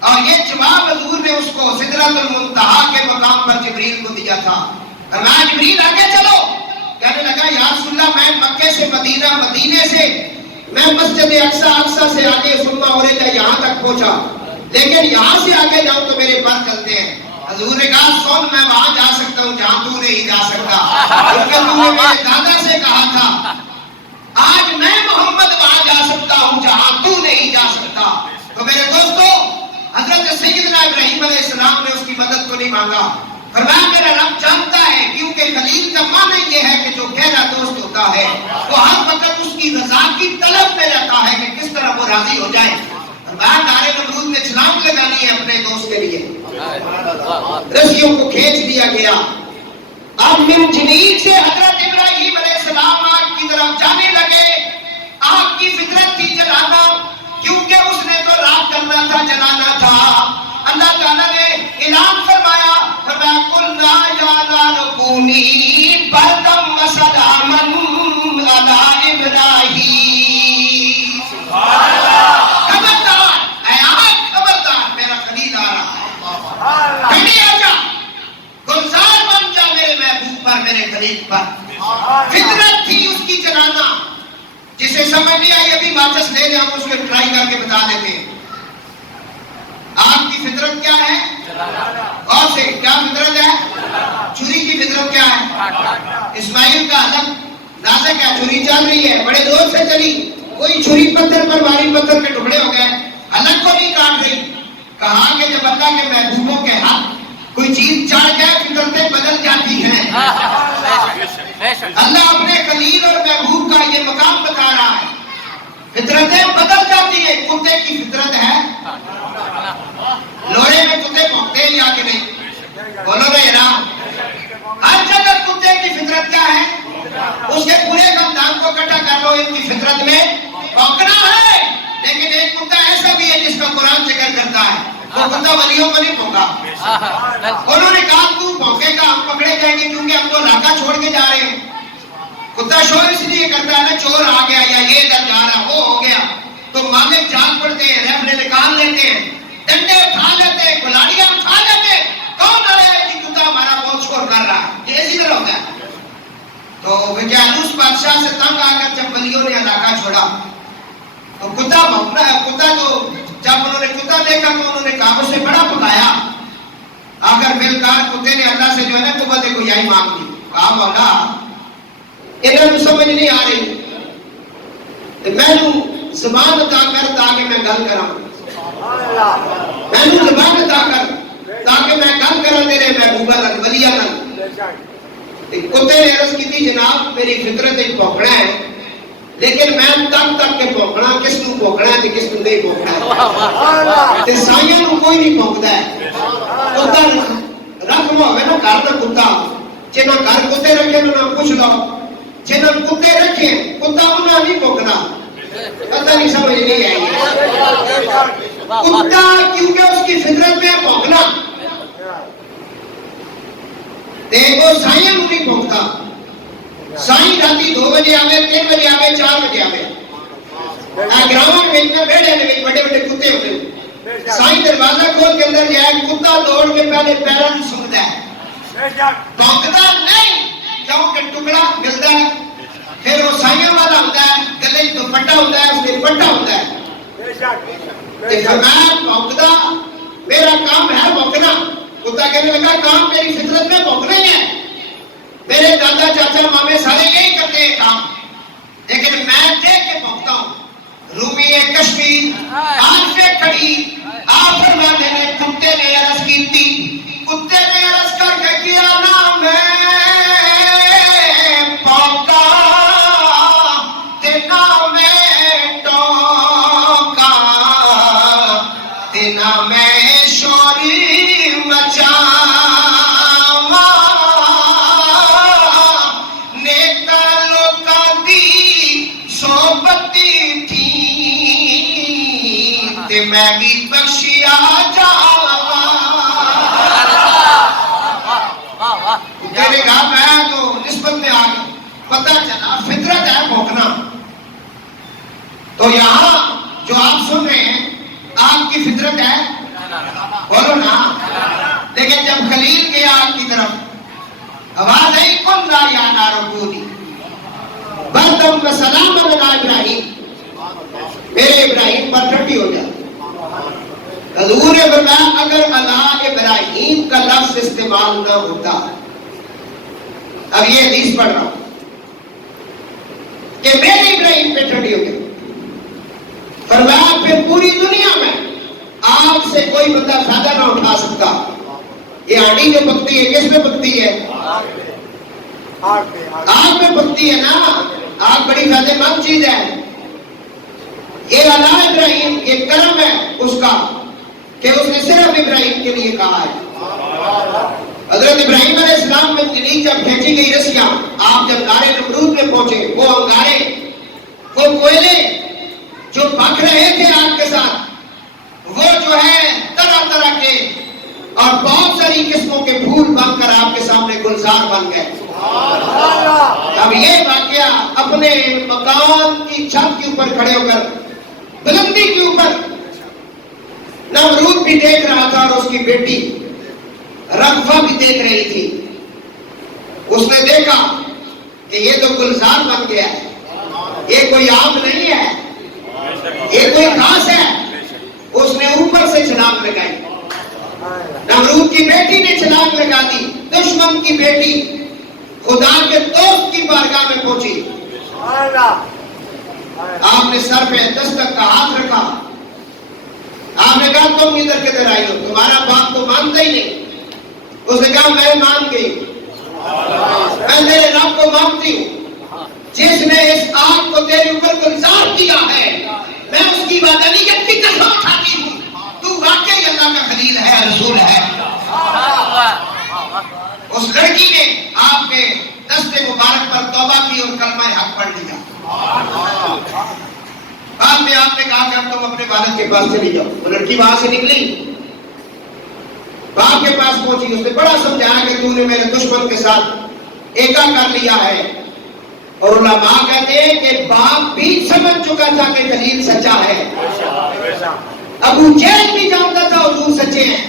اور یہ جواب حضور نے اس کو سدرۃ المنتہا کے مقام پر جبریل کو دیا تھا. فرمایا جبریل آگے چلو. کہنے لگا یا رسول اللہ میں مکے سے مدینہ, مدینے سے میں مسجد اقصی, اقصی سے آگے ثم اوریجا یہاں تک پہنچا, لیکن یہاں سے آگے جاؤں تو میرے پر چلتے ہیں. حضور نے کہا سن میں وہاں جا سکتا ہوں جہاں تو نہیں جا سکتا, کیونکہ تو نے میرے دادا سے کہا تھا. آج میں محمد وہاں جا سکتا ہوں جہاں تو نہیں جا سکتا. تو میرے دوستو حضرت سیدنا ابراہیم علیہ السلام نے اس کی مدد کو نہیں مانگا. فرمایا میرا رب جانتا ہے, کیونکہ خلیل کا معنی یہ ہے کہ جو گہرا دوست ہوتا ہے وہ ہر وقت اس کی رضا کی طلب میں رہتا ہے کہ کس طرح وہ راضی ہو جائے. فرمایا نارے نمرود نے چھلانگ لگانی ہے اپنے دوست کے لیے. رسیوں کو کھینچ لیا گیا. اب منجنیق سے حضرت ابراہیم علیہ السلام آگ کی طرف جانے لگے. آگ کی فطرت تھی جلانا, کیونکہ اس نے تو راک کرنا تھا, جلانا تھا. اللہ تعالیٰ نے اعلان فرمایا, فرمایا قُلْنَا يَا نَارُ كُونِي بَرْدًا وَسَلَامًا عَلَىٰ إِبْرَاهِيمَ. خبردار اے آگ, خبردار میرا خلیل آ رہا ہے, کبھی آ جا, گلزار بن جا میرے محبوب پر, میرے خلیل پر. فطرت تھی اس کی جلانا. جسے سمجھ نہیں آئی ابھی واپس لے لے, ہم اس کو ٹرائی کر کے بتا دیتے ہیں. فطرت کیا ہے؟ اور سے کیا فطرت ہے؟ چھری کی فطرت کیا ہے؟ اسماعیل کا حلق نازک ہے، چھری چل رہی ہے، بڑے زور سے چلی، کوئی چھری پتھر پر ماری، پتھر کے ٹکڑے ہو گئے، حلق کو نہیں کاٹ رہی۔ کہا کہ جب اللہ کے محبوبوں کے ہاتھ کوئی چیز چڑھ جائے فطرتیں بدل جاتی ہیں۔ اللہ اپنے خلیل اور محبوب کا یہ مقام بتا رہا ہے، فطرتیں بدل جاتی ہیں۔ کتے کی فطرت ہے، لوڑے میں کتے بھونکتے ہیں یا کہ نہیں؟ بولو نا یرا، ہر جگہ کتے کی فطرت کیا ہے؟ اس کے پورے خاندان کو اکٹھا کر لو، ان کی فطرت میں بھونکنا ہے۔ لیکن ایک کتا ایسا بھی ہے جس کا قرآن ذکر کرتا ہے، وہ کتا ولیوں کو نہیں بھونکا۔ انہوں نے کہا تو بھونکے گا ہم پکڑے جائیں گے، کیونکہ ہم تو علاقہ چھوڑ کے جا رہے ہیں۔ کتا شور اس لیے کرتا ہے نا، چور آ گیا یا یہ ادھر جا رہا وہ ہو گیا، تو مالک جان پڑتے ہیں، ریفلے نکال لیتے ہیں، ڈنڈے اٹھا لیتے ہیں، کلاڑیاں اٹھا لیتے ہیں، کون آیا ہے کہ کتا ہمارا بہت شور کر رہا ہے؟ یہ اسی طرح ہوتا ہے۔ تو وجیانوس بادشاہ سے تنگ آ کر جب ولیوں نے علاقہ چھوڑا تو کتا بھونکنا ہے، کتا تو جب انہوں نے کتا دیکھا تو انہوں نے کعبہ سے بڑا پکایا۔ آخر فلکار کتے نے اللہ سے جو ہے نا قوت گویائی مانگ لی، کہا مولا انہوں نے سمجھ نہیں آ رہی، میں نے زبان عطا کر تاکہ میں گل کراں، میں نے زبان عطا کر تاکہ میں گل کراں تیرے محبوبہ نال ولیہ نال۔ کتے نے عرض کی تھی جناب میری فطرت ایک بھونکنا ہے، لیکن میں تک کے بھونکنا، کس کو بھونکنا ہے کس کو نہیں بھونکنا ہے، تے سائیاں نو کوئی نہیں بھونکدا ہے۔ کتا رکھ لو ہے نا گھر دا کتا، جنہاں گھر کتے رکھے نہ پوچھ لو، جنہاں کتے رکھے کتا انہاں نہیں بھونکنا۔ پتہ نہیں سمجھ نہیں آئی کتا کیونکہ اس کی فطرت میں بھونکنا، تے وہ سائیاں نو نہیں بھونکتا۔ سائیں راتی 2 بجے آوے، 3 بجے آوے، 4 بجے آوے، گراؤنڈ میں بیڑے میں بڑے بڑے کتے ہوتے ہیں، سائیں دروازہ کھول کے اندر جائے، کتا دوڑ کے پہلے پیروں میں سنگتا ہے، بھونکتا نہیں، کیونکہ ٹکڑا ملتا ہے، پھر وہ سائیاں والا ہوتا ہے، گلے دوپٹہ ہوتا ہے، اس میں پٹا ہوتا ہے، تو میں بھونکتا، میرا کام ہے بھونکنا۔ کتا کہنے لگا کام میری فطرت میں بھونکنا ہی ہے، میرے دادا چاچا مامے سارے یہی کرتے ہیں کام، لیکن میں دیکھ کے بھونکتا ہوں۔ رومی کشمیر آج پہ کھڑی آپ فرماتے نے کتے نے عرض کی تھی، کتے نے عرض کر کے کیا نا میں بھونکا تے نا میں ٹوکا تے نا میں شوری مچا میں بھی بخشیا جاواں۔ کہا میں تو نسبت میں آ گیا، پتہ چلا فطرت ہے بھونکنا۔ تو یہاں جو آپ سن رہے ہیں آپ کی فطرت ہے، بولو نا، لیکن جب خلیل گیا آپ کی طرف آواز آئی کن لا یا نار کونی بردم و سلام علی ابراہیم، میرے ابراہیم پر ٹھنڈی ہو جائے۔ حضور نے فرمایا اگر علی ابراہیم کا لفظ استعمال نہ ہوتا، اب یہ حدیث پڑھ رہا ہوں کہ میرے ابراہیم پہ ٹھنڈی ہو گئی، فرمایا پھر پوری دنیا میں آگ سے کوئی بندہ فائدہ نہ اٹھا سکتا۔ یہ آڑی جو پکتی ہے کس میں پکتی ہے؟ آگ میں پکتی ہے نا، آگ بڑی فائدہ مند چیز ہے۔ یہ علی ابراہیم یہ کرم ہے اس کا کہ اس نے صرف ابراہیم کے لیے کہا ہے۔ حضرت ابراہیم علیہ السلام میں نیچے پھینچی گئی رسیاں، آپ جب نارے نمرود میں پہنچے، وہ انگارے، وہ کوئلے جو پک رہے تھے آپ کے ساتھ، وہ جو ہے طرح طرح کے اور بہت ساری قسموں کے پھول بن کر آپ کے سامنے گلزار بن گئے۔ اب یہ واقعہ اپنے مکان کی چھت کے اوپر کھڑے ہو کر بلندی کے اوپر نمرود بھی دیکھ رہا تھا اور اس کی بیٹی رغفہ بھی دیکھ رہی تھی۔ اس نے دیکھا کہ یہ تو گلزار بن گیا ہے، یہ کوئی آم نہیں ہے، یہ کوئی گھاس ہے۔ اس نے اوپر سے چھلانگ لگائی، کی بیٹی نے چھلانگ لگا دی، دشمن کی بیٹی خدا کے دوست کی بارگاہ میں پہنچی، آپ نے سر پہ دستک کا ہاتھ رکھا، آپ نے کہا تم ادھر کدھر آئی ہو، تمہارا باپ تو مانتا ہی نہیں۔ اس نے کہا میں مان گئی، میں تیرے رب کو مانتی ہوں، جس نے اس آگ کو تیرے اوپر گلزار کیا ہے، میں اس کی وحدانیت کی قسم اٹھاتی ہوں، تو واقعی اللہ کا خلیل ہے، رسول ہے۔ اس لڑکی نے آپ کے دست مبارک پر توبہ کی اور کلمہ حق پڑھ لیا۔ بعد میں آپ نے کہا کہ اب تم اپنے والد کے پاس چلی جاؤ۔ وہ لڑکی وہاں سے نکلی، باپ کے پاس پہنچی، اس نے بڑا سمجھایا کہ تو نے میرے دشمن کے ساتھ ایکا کر لیا ہے، اور علماء کہتے ہیں کہ باپ بھی سمجھ چکا تھا کہ خلیل سچا ہے، ابو جہل بھی جانتا تھا حضور سچے ہیں،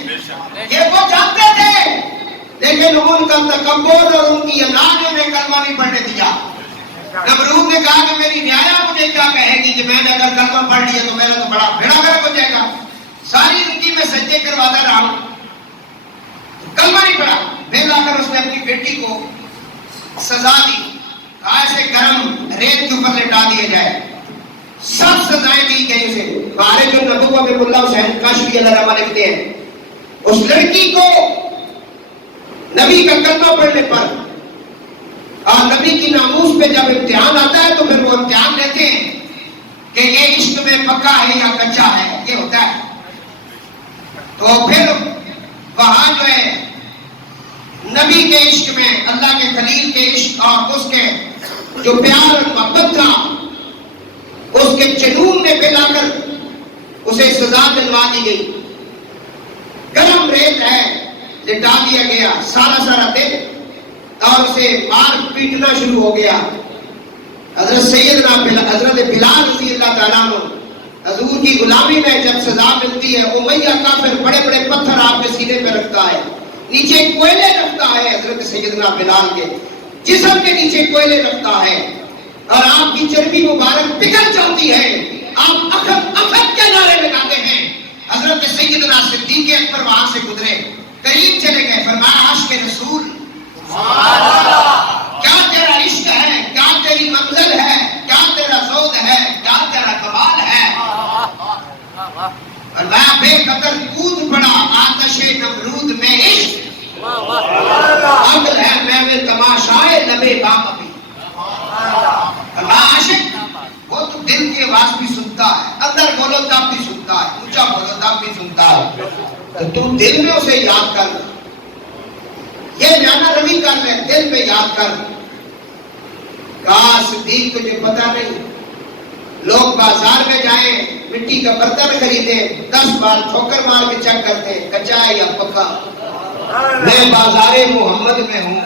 یہ وہ جانتے تھے، لیکن ان کا تکبر اور ان کی انا نے انہیں کلمہ نہیں پڑھنے دیا۔ نمرود نے کہا کہ میری نیا مجھے کیا کہے گی کہ میں نے اگر کلمہ پڑھ لیا تو میرا تو بڑا بھیڑا گرک ہو جائے گا، ساری زندگی میں سجدے کرواتا رہا ہوں، کلمہ نہیں پڑھا۔ پھر آ کر اس نے اپنی بیٹی کو سزا دی، کہا اسے گرم ریت کے اوپر لٹا دیا جائے، سب سزائیں دی گئی اسے۔ خارج النبوہ میں ملا حسین کاشفی اللہ رحمہ لکھتے ہیں اس لڑکی کو نبی کا کلمہ پڑھنے پر اور نبی کی ناموس پہ جب امتحان آتا ہے تو پھر وہ امتحان لیتے ہیں کہ یہ عشق میں پکا ہے یا کچا ہے، یہ ہوتا ہے۔ تو پھر وہاں جو ہے نبی کے عشق میں، اللہ کے خلیل کے عشق اور اس کے جو پیار اور محبت تھا، اس کے جنون نے پلا کر اسے سزا دلوا دی گئی۔ گرم ریت ہے، لٹا دیا گیا سارا دن، اور اسے مار پیٹنا شروع ہو گیا۔ حضرت سیدنا حضرت بلال رضی اللہ تعالیٰ عنہ حضور کی غلامی میں جب سزا ملتی ہے، امیہ کافر بڑے بڑے پتھر آپ کے سینے پہ رکھتا ہے، نیچے کوئلے رکھتا ہے، حضرت سیدنا بلال کے جسم کے نیچے کوئلے رکھتا ہے، اور آپ کی چربی مبارک پگھل جاتی ہے، آپ اخت کے نعرے لگاتے ہیں۔ حضرت سیدنا صدیق اکبر وہاں سے گزرے، قریب چلے گئے، فرمایا عاشق رسول کیا تیرا عشق ہے، کیا تیری منزل ہے، کیا تیرا زود ہے، کیا تیرا کمال ہے؟ فرمایا بے قدر کود پڑا آتش نمرود میں عشق، عقل ہے میں تماشائے لبے بام ابھی۔ فرمایا عاشق وہ تو دل کی آواز بھی سنتا ہے، اندر بولو تب بھی سنتا ہے، اونچا بولو تب بھی سنتا ہے، تو دل میں اسے یاد کر، یہ جانا روی کر لے، دل میں یاد کر۔ کاش صدیق کو جو پتا نہیں، لوگ بازار میں جائیں مٹی کا برتن خریدیں، 10 بار ٹھوکر مار کے چیک کرتے ہیں کچا ہے یا پکا۔ میں بازار محمد میں ہوں،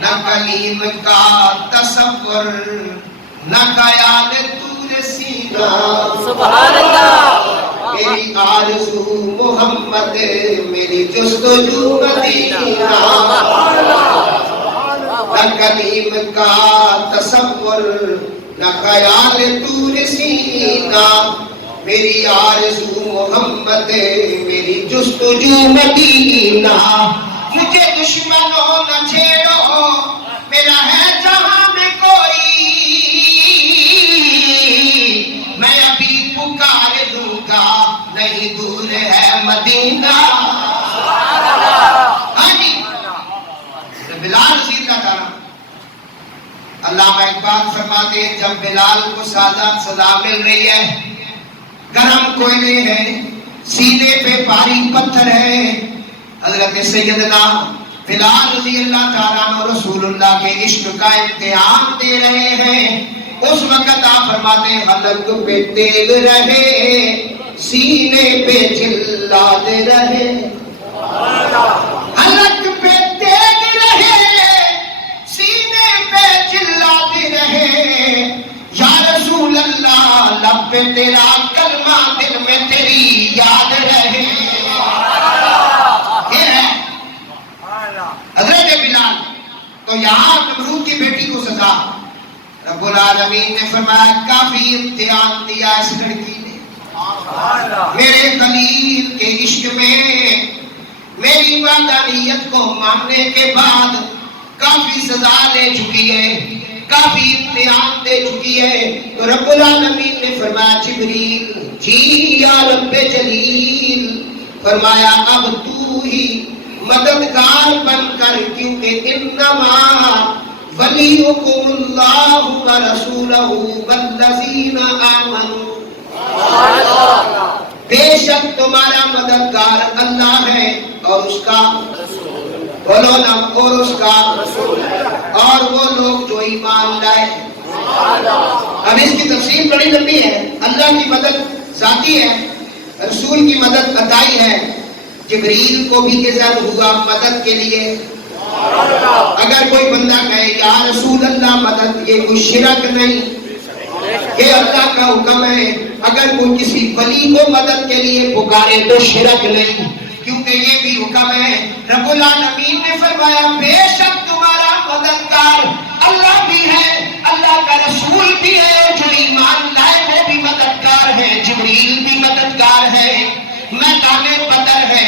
نہ کلیم کا تصور نہ خیال طور سینہ، سبحان اللہ، میری آرزو محمد میری جستجو مدینہ، نہ کلیم کا تصور نہ خیال طور سینہ، میری آرزو محمد میری جستجو مدینہ، مجھے دشمنوں نہ چھیڑو میرا ہے جہاں میں کوئی، میں ابھی پکار دوں گا نہیں دور ہے مدینہ۔ ہاں جی بلال رضی اللہ تعالیٰ، علامہ اقبال فرماتے ہیں جب بلال کو سزا مل رہی ہے، گرم کوئلے ہیں، سینے پہ بھاری پتھر ہے، حضرت سیدنا بلال رضی اللہ تعالیٰ عنہ رسول اللہ کے عشق کا امتحان دے رہے ہیں۔ اس وقت آپ فرماتے ہیں حلق پہ تیل رہے سینے پہ جلاد رہے، حلق پہ تیل رہے سینے پہ جلاد رہے، یا رسول اللہ لب پہ تیرا کلمہ دل میں تیری یاد رہے۔ حضرت بلال تو یہاں نمرود کی بیٹی کو سزا، رب العالمین نے فرمایا کافی امتحان دیا اس لڑکی نے، میرے خلیل کے عشق میں میری وحدانیت کو ماننے کے بعد کافی سزا لے چکی ہے، کافی امتحان دے چکی ہے، تو رب العالمین نے فرمایا جبریل جی یا رب جلیل، فرمایا اب تو ہی مددگار بن کر، کیونکہ انما ولیکم اللہ ورسولہ والذین آمنوا، بے شک تمہارا مددگار اللہ ہے اور اس کا بولو نا، اور اس کا اور وہ لوگ جو ایمان لائے۔ اب اس کی تفصیل بڑی لمبی ہے۔ اللہ کی مدد ذاتی ہے، رسول کی مدد عطائی ہے۔ جبریل کو بھی اذن ہوا مدد کے لیے۔ اگر کوئی بندہ کہے یا رسول اللہ مدد، یہ کوئی شرک نہیں، یہ اللہ کا حکم ہے۔ اگر کوئی کسی ولی کو مدد کے لیے پکارے تو شرک نہیں، کیونکہ یہ بھی حکم ہے۔ رب العالمین نے فرمایا بے شک تمہارا مددگار اللہ بھی ہے، اللہ کا رسول بھی ہے، اور جو ایمان لائے وہ بھی مددگار ہے، جبریل بھی مددگار ہے۔ میدان بدر ہے،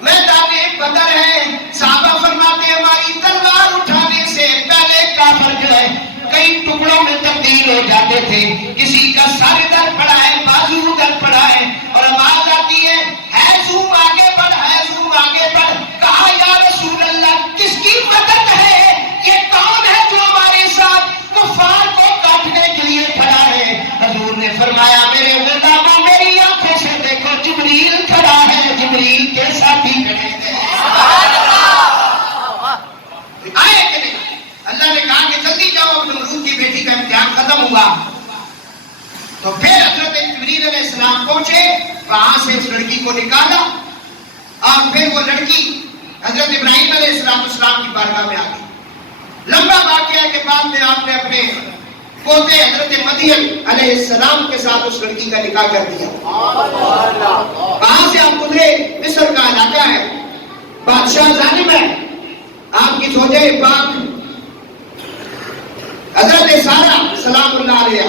میدان بدر ہے، صحابہ فرماتے ہیں ہماری تلوار اٹھانے سے پہلے کافر جو ہے کئی ٹکڑوں میں تبدیل ہو جاتے تھے، کسی کا سر ادھر پڑا ہے، بازو ادھر پڑا ہے، اور آواز آتی ہے زوم آگے بڑھ، ہے زوم آگے بڑھ۔ کہا یا رسول اللہ کس کی مدد ہے؟ یہ کون ہے جو ہمارے ساتھ کفار کو کاٹنے کے لیے کھڑا ہے؟ حضور نے فرمایا میرے غلاموں میری آنکھوں سے دیکھو، جبریل کھڑا ہے، جبریل کے ساتھ ہی کھڑے ہیں۔ آئے کہ نہیں؟ اللہ نے کہا کہ جلدی جاؤ، اب نمرود کی بیٹی کا امتحان ختم ہوا۔ تو پھر حضرت جبریل علیہ السلام پہنچے، وہاں سے اس لڑکی کو نکالا، اور پھر وہ لڑکی حضرت ابراہیم علیہ السلام کی بارگاہ میں آ گئی۔ لمبا واقعہ کے بعد میں آپ نے اپنے پوتے حضرت مدین علیہ السلام کے ساتھ اس لڑکی کا نکاح کر دیا۔ وہاں سے آپ گزرے، مصر کا علاقہ ہے، بادشاہ ظالم ہے، آپ کی زوجہ پاک حضرت سارہ سلام اللہ علیہ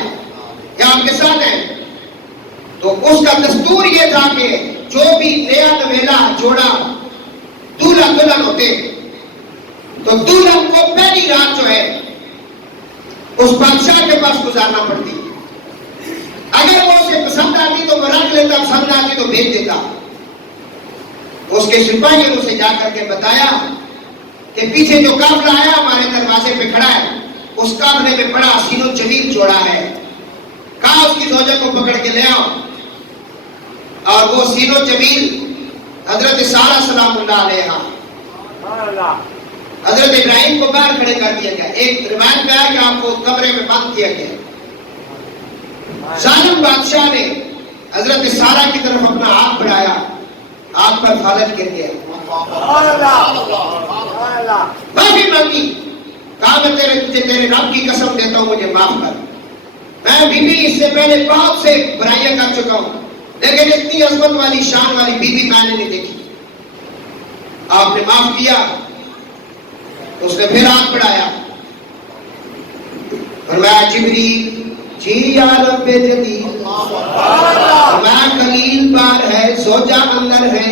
یہ آپ کے ساتھ ہیں۔ تو اس کا دستور یہ تھا کہ جو بھی نیا نویلا جوڑا دولہا دلہن ہوتے تو دلہن کو پہلی رات جو ہے اس بادشاہ کے پاس گزارنا پڑتی، اگر وہ اسے پسند آتی تو وہ رکھ لیتا، پسند آتی تو بھیج دیتا۔ اس کے سپاہیوں نے اسے جا کر کے بتایا کہ پیچھے جو قافلہ آیا ہمارے دروازے پہ کھڑا ہے، اس قافلے میں بڑا حسین و جمیل جوڑا ہے، کہا اس کی زوجہ کو پکڑ کے لے آؤ۔ اور وہ حسین و جمیل حضرت سارہ سلام اللہ علیہ، حضرت ابراہیم کو باہر کھڑے کر دیا گیا۔ ایک روایت میں آیا کہ آپ کو کمرے میں بند کیا گیا۔ ظالم بادشاہ نے حضرت سارہ کی طرف اپنا ہاتھ بڑھایا، ہاتھ پر فالج گر گیا، معافی مانگی، کہا میں تجھے تیرے رب کی قسم دیتا ہوں مجھے معاف کر، میں بی بی اس سے پہلے بہت سے برائیاں کر چکا ہوں، لیکن اتنی عظمت والی شان والی بی بی میں نے نہیں دیکھی۔ آپ نے معاف کیا، اس نے پھر ہاتھ بڑھایا، فرمایا جبریل جی یا رب جلیل، فرمایا خلیل بار ہے، زوجہ اندر ہے،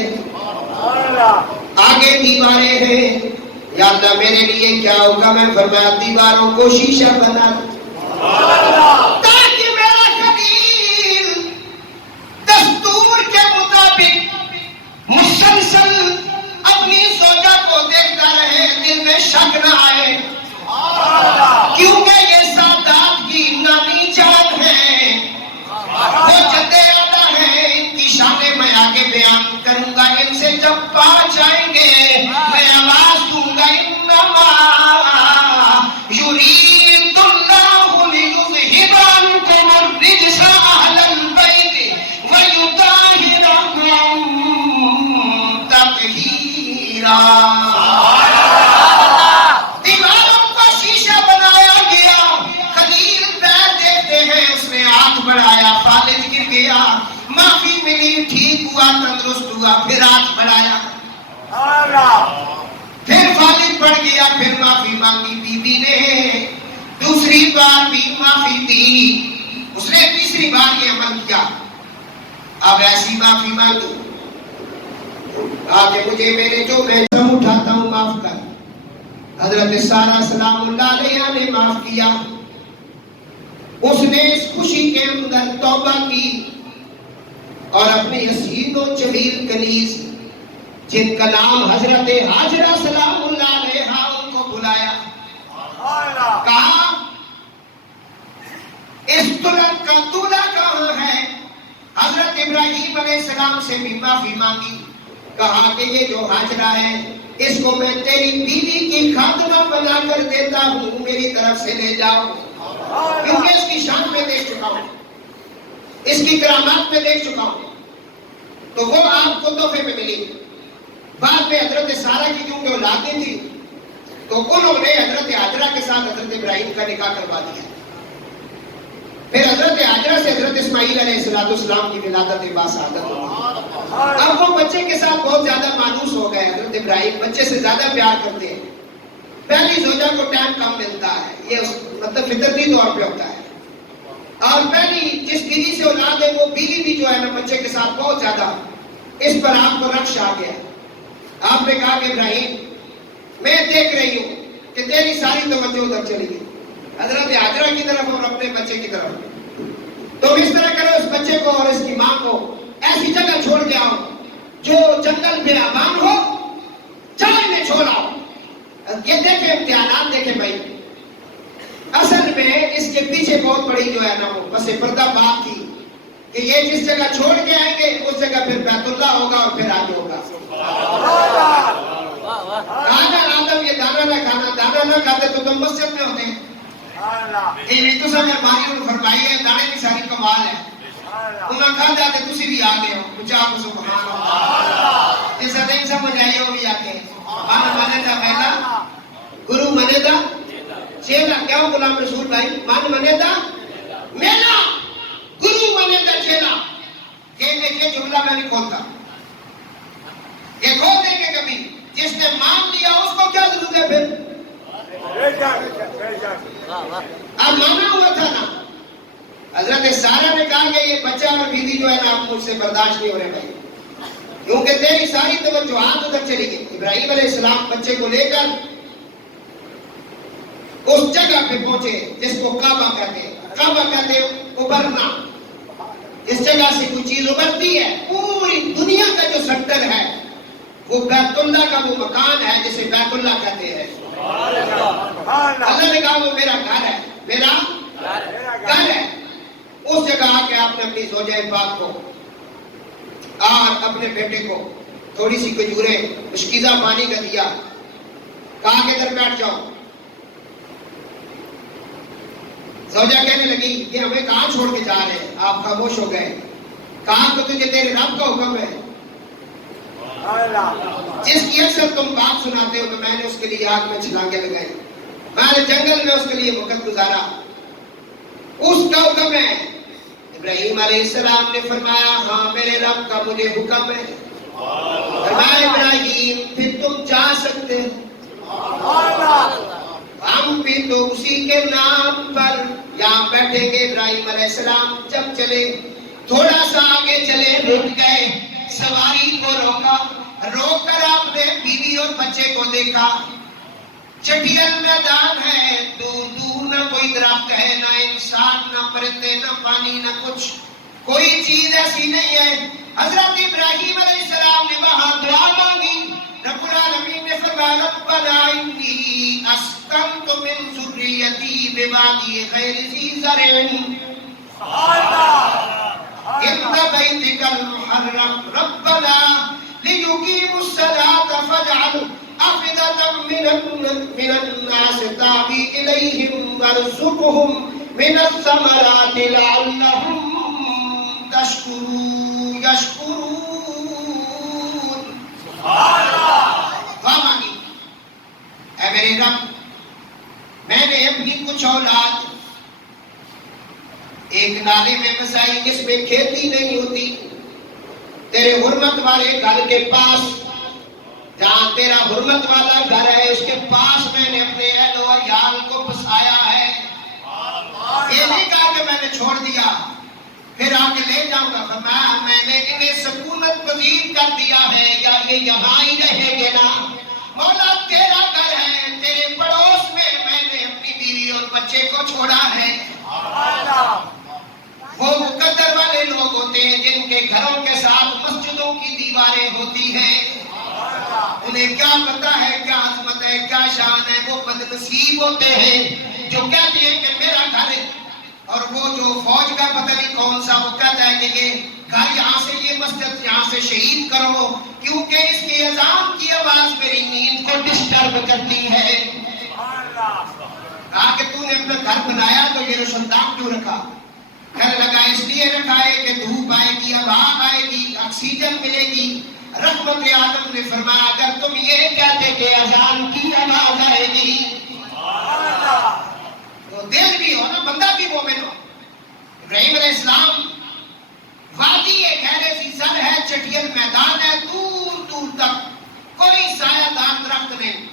آگے دیواریں ہیں، یا اللہ میرے لیے کیا حکم ہے؟ فرمایا دیواروں کو شیشہ بنا تاکہ میرا خلیل دستور کے مطابق مسلسل اپنی زوجہ کو دیکھتا رہے، دل میں شک نہ آئے، کیونکہ یہ سادات کی نانی جان ہے، وہ جدے آنا ہے، ان کی شانیں میں آگے بیان کروں گا، ان سے جب پا جائیں گے میں آواز دوں گا، انما یرید اللہ لیذہب عنکم الرجس اہل البیت ویطہرکم تطہیرا۔ دیواروں کو شیشہ بنایا گیا، خلیل پیر دیکھتے ہیں، اس نے ہاتھ بڑھایا، فالج گر گیا، معافی ملی، ٹھیک ہوا، تندرست ہوا، پھر ہاتھ بڑھایا، پھر فالج پڑ گیا، پھر معافی مانگی، بی بی نے دوسری بار بھی معافی دی، اس نے تیسری بار یہ عمل کیا، اب ایسی معافی مانگی، کہا کہ مجھے میرے جو میں سم اٹھاتا ہوں معاف کر۔ حضرت سارہ سلام اللہ علیہ نے معاف کیا۔ اس نے اس خوشی کے اندر توبہ کی اور اپنی حسین و جمیل کنیز جن کا نام حضرت ہاجرہ سلام اللہ علیہ ان کو بلایا، کہا اس دلہن کا دولہا کہاں ہے؟ حضرت ابراہیم علیہ السلام سے بھی معافی مانگی، کہا کہ یہ جو ہاجرہ ہے اس کو میں تیری بیوی کی خادمہ بنا کر دیتا ہوں، میری طرف سے لے جاؤ، کیونکہ اس کی شان میں دیکھ چکا ہوں، اس کی کرامات میں دیکھ چکا ہوں، تو وہ آپ کو تحفے میں ملی۔ بعد میں حضرت سارہ کی کیونکہ اولادیں تھی تو انہوں نے حضرت ہاجرہ کے ساتھ حضرت ابراہیم کا نکاح کروا دیا۔ پھر حضرت ہاجرہ سے حضرت اسماعیل علیہ السلام کی ولادت باسعادت ہوئی۔ اب وہ بچے کے ساتھ بہت زیادہ مانوس ہو گئے، حضرت ابراہیم بچے سے زیادہ پیار کرتے ہیں۔ پہلی زوجہ کو ٹائم کم ملتا ہے، یہ مطلب فطرتی طور پہ ہوتا ہے، اور پہلی جس بیوی سے اولاد ہے وہ بیوی بھی جو ہے نا بچے کے ساتھ بہت زیادہ، اس پر آپ کو رکش آ گیا۔ آپ نے کہا کہ ابراہیم میں دیکھ رہی ہوں کہ تیری ساری توجہ ادھر چلی گئی، حضرت ہاجرہ کی طرف اور اپنے بچے کی طرف، تم اس طرح کرو اس بچے کو اور اس کی ماں کو ایسی جگہ چھوڑ کے آؤ جو جنگل بیابان ہو، جہاں انہیں چھوڑ آؤ۔ یہ دیکھیں امتحانات دیکھیں بھائی، اصل میں اس کے پیچھے بہت بڑی جو ہے نا وہ پس پردہ بات تھی کہ یہ جس جگہ چھوڑ کے آئیں گے اس جگہ پھر بیت اللہ ہوگا اور پھر آگے ہوگا۔ کہا آدم یہ دانا نہ کھانا، دانا نہ کھاتے تو تم مسجد میں ہوتے ہیں۔ یہ تو سب مہربانی نے فرمائی ہے، دانے کی ساری کمال ہے، انہاں کھا جاتے تسی بھی آگے ہو، مجھا کو سبحان اللہ۔ جیسا نہیں سمجھ آئی ہو بھی آگے، مانا مانے دا میلا، گرو منے دا چیلا، کیا ہو غلام رسول بھائی؟ مان منے دا میلا، گرو منے دا چیلا۔ یہ جملہ میں نہیں کھولتا، یہ کھول دیں گے کبھی، جس نے مان لیا اس کو کیا ضرورت ہے پھر؟ اب مانا ہوا تھا نا، حضرت سارہ نے کہا کہ یہ بچہ اور بیوی جو ہے نا آپ مجھ سے برداشت نہیں ہو رہے بھائی، کیونکہ تیری ساری توجہات ادھر چلی گئی۔ ابراہیم علیہ السلام بچے کو لے کر اس جگہ پہ پہنچے جس کو کعبہ کہتے ہیں۔ کعبہ کہتے ہیں ابھرنا، جس جگہ سے کوئی چیز ابھرتی ہے۔ پوری دنیا کا جو سیکٹر ہے وہ بیت اللہ کا وہ مکان ہے جسے بیت اللہ کہتے ہیں۔ اللہ نے کہا وہ میرا گھر ہے، میرا گھر ہے۔ اس جگہ آ کے آپ نے اپنی زوجہ پاک کو اور اپنے بیٹے کو تھوڑی سی کھجوریں مشکیزہ پانی کا دیا، کہا کہ ادھر بیٹھ جاؤ۔ زوجہ کہنے لگی یہ ہمیں کہاں چھوڑ کے جا رہے ہیں؟ آپ خاموش ہو گئے۔ کہا کہ تجھے تیرے رب کا حکم ہے، جس کی اکثر تم بات سناتے ہو، تو میں نے اس کے لیے آگ میں چھلانگیں لگائی، میں نے جنگل میں اس کے لیے وقت گزارا، اس کا حکم ہے۔ ابراہیم علیہ السلام نے فرمایا ہاں میرے رب کا مجھے حکم ہے۔ فرمایا ابراہیم پھر تم جا سکتے ہم بھی تو اسی کے نام پر یہاں بیٹھیں گے۔ ابراہیم علیہ السلام جب چلے تھوڑا سا آگے چلے، رک گئے، سواری کو روکا، روک کر آپ نے بیوی اور بچے کو دیکھا۔ چٹیل میدان ہے، دور دور نہ کوئی درخت ہے، نہ انسان، نہ پرندے، نہ پانی، نہ کچھ، کوئی چیز ایسی نہیں ہے۔ حضرت ابراہیم علیہ السلام نے وہاں دعا مانگی، رب العالمین نے فرمایا ربنا انی اسکنت من ذریتی بوادی غیر ذی زرع عند بیتک المحرم ربنا لیقیموا الصلاة فاجعل أفئدة من الناس تهوی إلیہم وارزقهم من الثمرات لعلهم یشکرون۔ دعا مانگی، اے میرے رب میں نے اپنی کچھ اولاد ایک نالے میں بسائی جس میں کھیتی نہیں ہوتی، تیرے حرمت والے گھر کے پاس، جہاں تیرا حرمت والا گھر ہے اس کے پاس میں نے اپنے اہل و عیال کو بسایا ہے۔ یہ نہیں کہا کہ میں نے چھوڑ دیا، پھر آگے لے جاؤں گا. فرمایا میں نے انہیں سکونت پذیر کر دیا ہے یا یہ یہاں ہی رہیں گے نا؟ مولا تیرا گھر ہے، تیرے پڑوس میں میں نے اپنی بیوی اور بچے کو چھوڑا ہے. وہ مقدر والے لوگ ہوتے ہیں جن کے گھروں کے ساتھ مسجدوں کی دیواریں ہوتی ہیں. انہیں کیا پتا ہے کیا عظمت ہے، کیا شان ہے. وہ بد نصیب ہوتے ہیں جو کہتے ہیں کہ میرا گھر ہے، اور وہ جو فوج کا پتہ نہیں کون سا، وہ کہتا ہے کہ یہ گھر یہاں سے، یہ مسجد یہاں سے شہید کرو کیونکہ اس کی اذان کی آواز میری نیند کو ڈسٹرب کرتی ہے. کہا کہ تو نے اپنا گھر بنایا تو یہ روشندان کیوں رکھا؟ گھر لگا اس لیے رکھا ہے کہ دھوپ آئے گی، ہوا آئے گی، آکسیجن ملے گی. رحمت عالم نے فرمایا اگر تم یہ کہتے کہ اذان کی آواز آئے گی تو دل بھی ہو نا، بندہ بھی مومن ہو. ابراہیم علیہ السلام وادی گہرے سی سر ہے، چٹیل میدان ہے، دور دور تک کوئی سایہ دار درخت نہیں،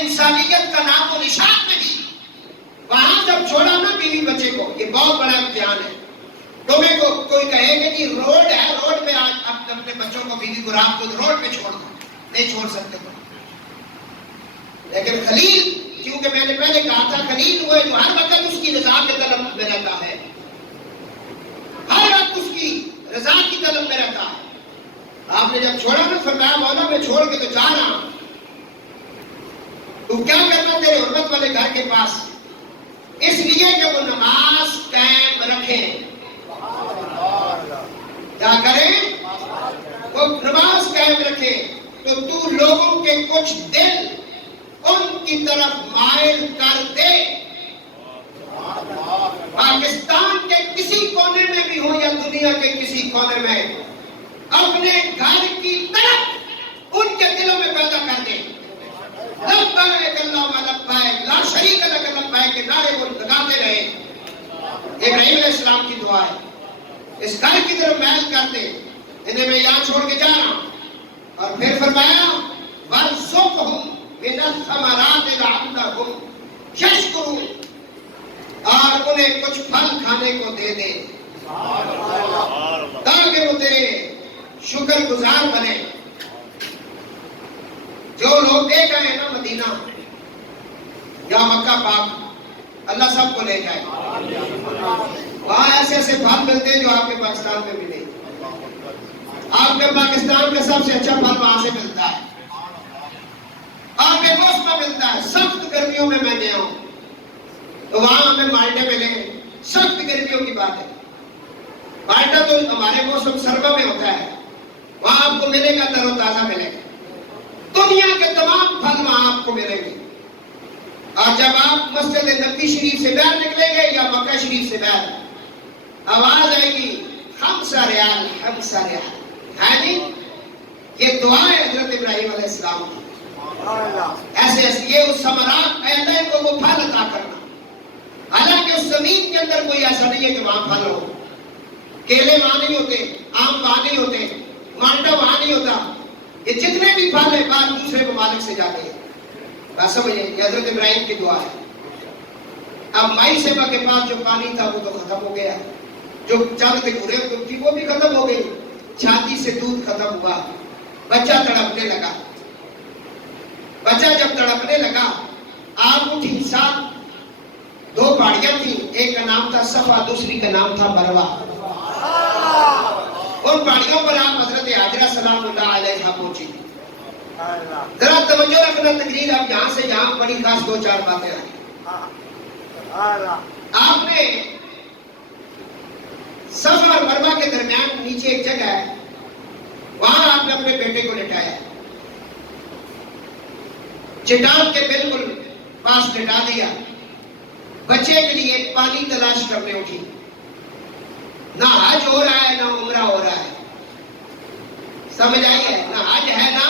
انسانیت کا نام و نشان نہیں. وہاں جب چھوڑا نا بیوی بچے کو، یہ بہت بڑا امتحان ہے. تمہیں کو کوئی کہے کہ جی روڈ ہے، روڈ پہ آج اپنے بچوں کو، بیوی کو رات کو روڈ پہ چھوڑ دو، نہیں چھوڑ سکتے. لیکن خلیل، کیونکہ میں نے پہلے کہا تھا خلیل وہ ہے جو ہر وقت اس کی رضا کے طلب میں رہتا ہے، ہر وقت اس کی رضا کی طلب میں رہتا ہے. آپ نے جب چھوڑا نا فرمایا مولا میں چھوڑ کے تو جا رہا ہوں، تو کیا کرنا تیرے حرمت والے گھر کے پاس؟ اس لیے کہ وہ نماز قائم رکھیں. کیا کریں؟ وہ نماز قائم رکھیں. تو لوگوں کے کچھ دل ان کی طرف مائل کر دے. پاکستان کے کسی کونے میں بھی ہو یا دنیا کے کسی کونے میں، اپنے گھر کی طرف ان کے دلوں میں پیدا کر دے. لبیک اللہم لبیک لا شریک لک لبیک کے نعرے وہ لگاتے رہے. ابراہیم علیہ السلام کی دعا ہے. اس گھر کی طرف محل کر دے، انہیں میں یہاں چھوڑ کے جا رہا ہوں. اور پھر فرمایا وَارْزُقْهُم مِّنَ الثَّمَرَاتِ لَعَلَّهُمْ يَشْكُرُونَ، اور انہیں کچھ پھل کھانے کو دے دے تاکہ وہ تیرے شکر گزار بنے. جو لوگ دیکھ رہے ہیں نا مدینہ یا مکہ پاک، اللہ سب کو لے جائے. وہاں ایسے ایسے پھل ملتے ہیں جو آپ کے پاکستان میں ملے. آپ کے پاکستان کا سب سے اچھا پھل وہاں سے ملتا ہے، آپ کے موسم میں ملتا ہے. سخت گرمیوں میں گیا ہوں تو وہاں ہمیں مالٹے ملے. سخت گرمیوں کی بات ہے. مالٹا تو ہمارے موسم سرما میں ہوتا ہے، وہاں آپ کو ملے گا تر و تازہ ملے گا. دنیا کے تمام پھل وہاں آپ کو ملیں گے. اور جب آپ مسجد نبی شریف سے باہر نکلیں گے یا مکہ شریف سے باہر، آواز آئے گی 5 ریال 5 ریال. ہے نہیں؟ یہ دعا ہے حضرت ابراہیم علیہ السلام کی. ایسے ایسے یہ اس ثمرات اے اللہ کو وہ پھل عطا کرنا. حالانکہ اس زمین کے اندر کوئی ایسا نہیں ہے کہ وہاں پھل ہو. کیلے وہاں نہیں ہوتے، آم وہاں نہیں ہوتے، مالٹا وہاں نہیں ہوتا. یہ جتنے بھی پھل ہیں باہر دوسرے ممالک سے جاتے ہیں. بات سمجھیں، یہ حضرت ابراہیم کی دعا ہے. اب مائی سیبا کے پاس جو پانی تھا وہ تو ختم ہو گیا، جو چند گھوڑے تھی وہ بھی ختم ہو گئی. چھاتی سے دودھ ختم ہوا، بچہ تڑپنے لگا. بچہ جب تڑپنے لگا، آگ اٹھی. ساتھ 2 پہاڑیاں تھیں، ایک کا نام تھا صفا، دوسری کا نام تھا مروہ. ان پہاڑیوں پر آپ حضرت حاجرہ سلام اللہ علیہا پہنچی. ذرا توجہ رکھنا، تقریر اب یہاں سے یہاں بڑی خاص 2-4 باتیں آئیں. آپ نے صفا اور مروہ کے درمیان نیچے ایک جگہ ہے، وہاں آپ نے اپنے بیٹے کو لٹایا. چٹان کے بالکل پاس لٹا دیا. بچے کے لیے پانی تلاش کرنے اٹھی. نہ حج ہو رہا ہے نہ عمرہ ہو رہا ہے. سمجھ آئی ہے؟ نہ حج ہے نہ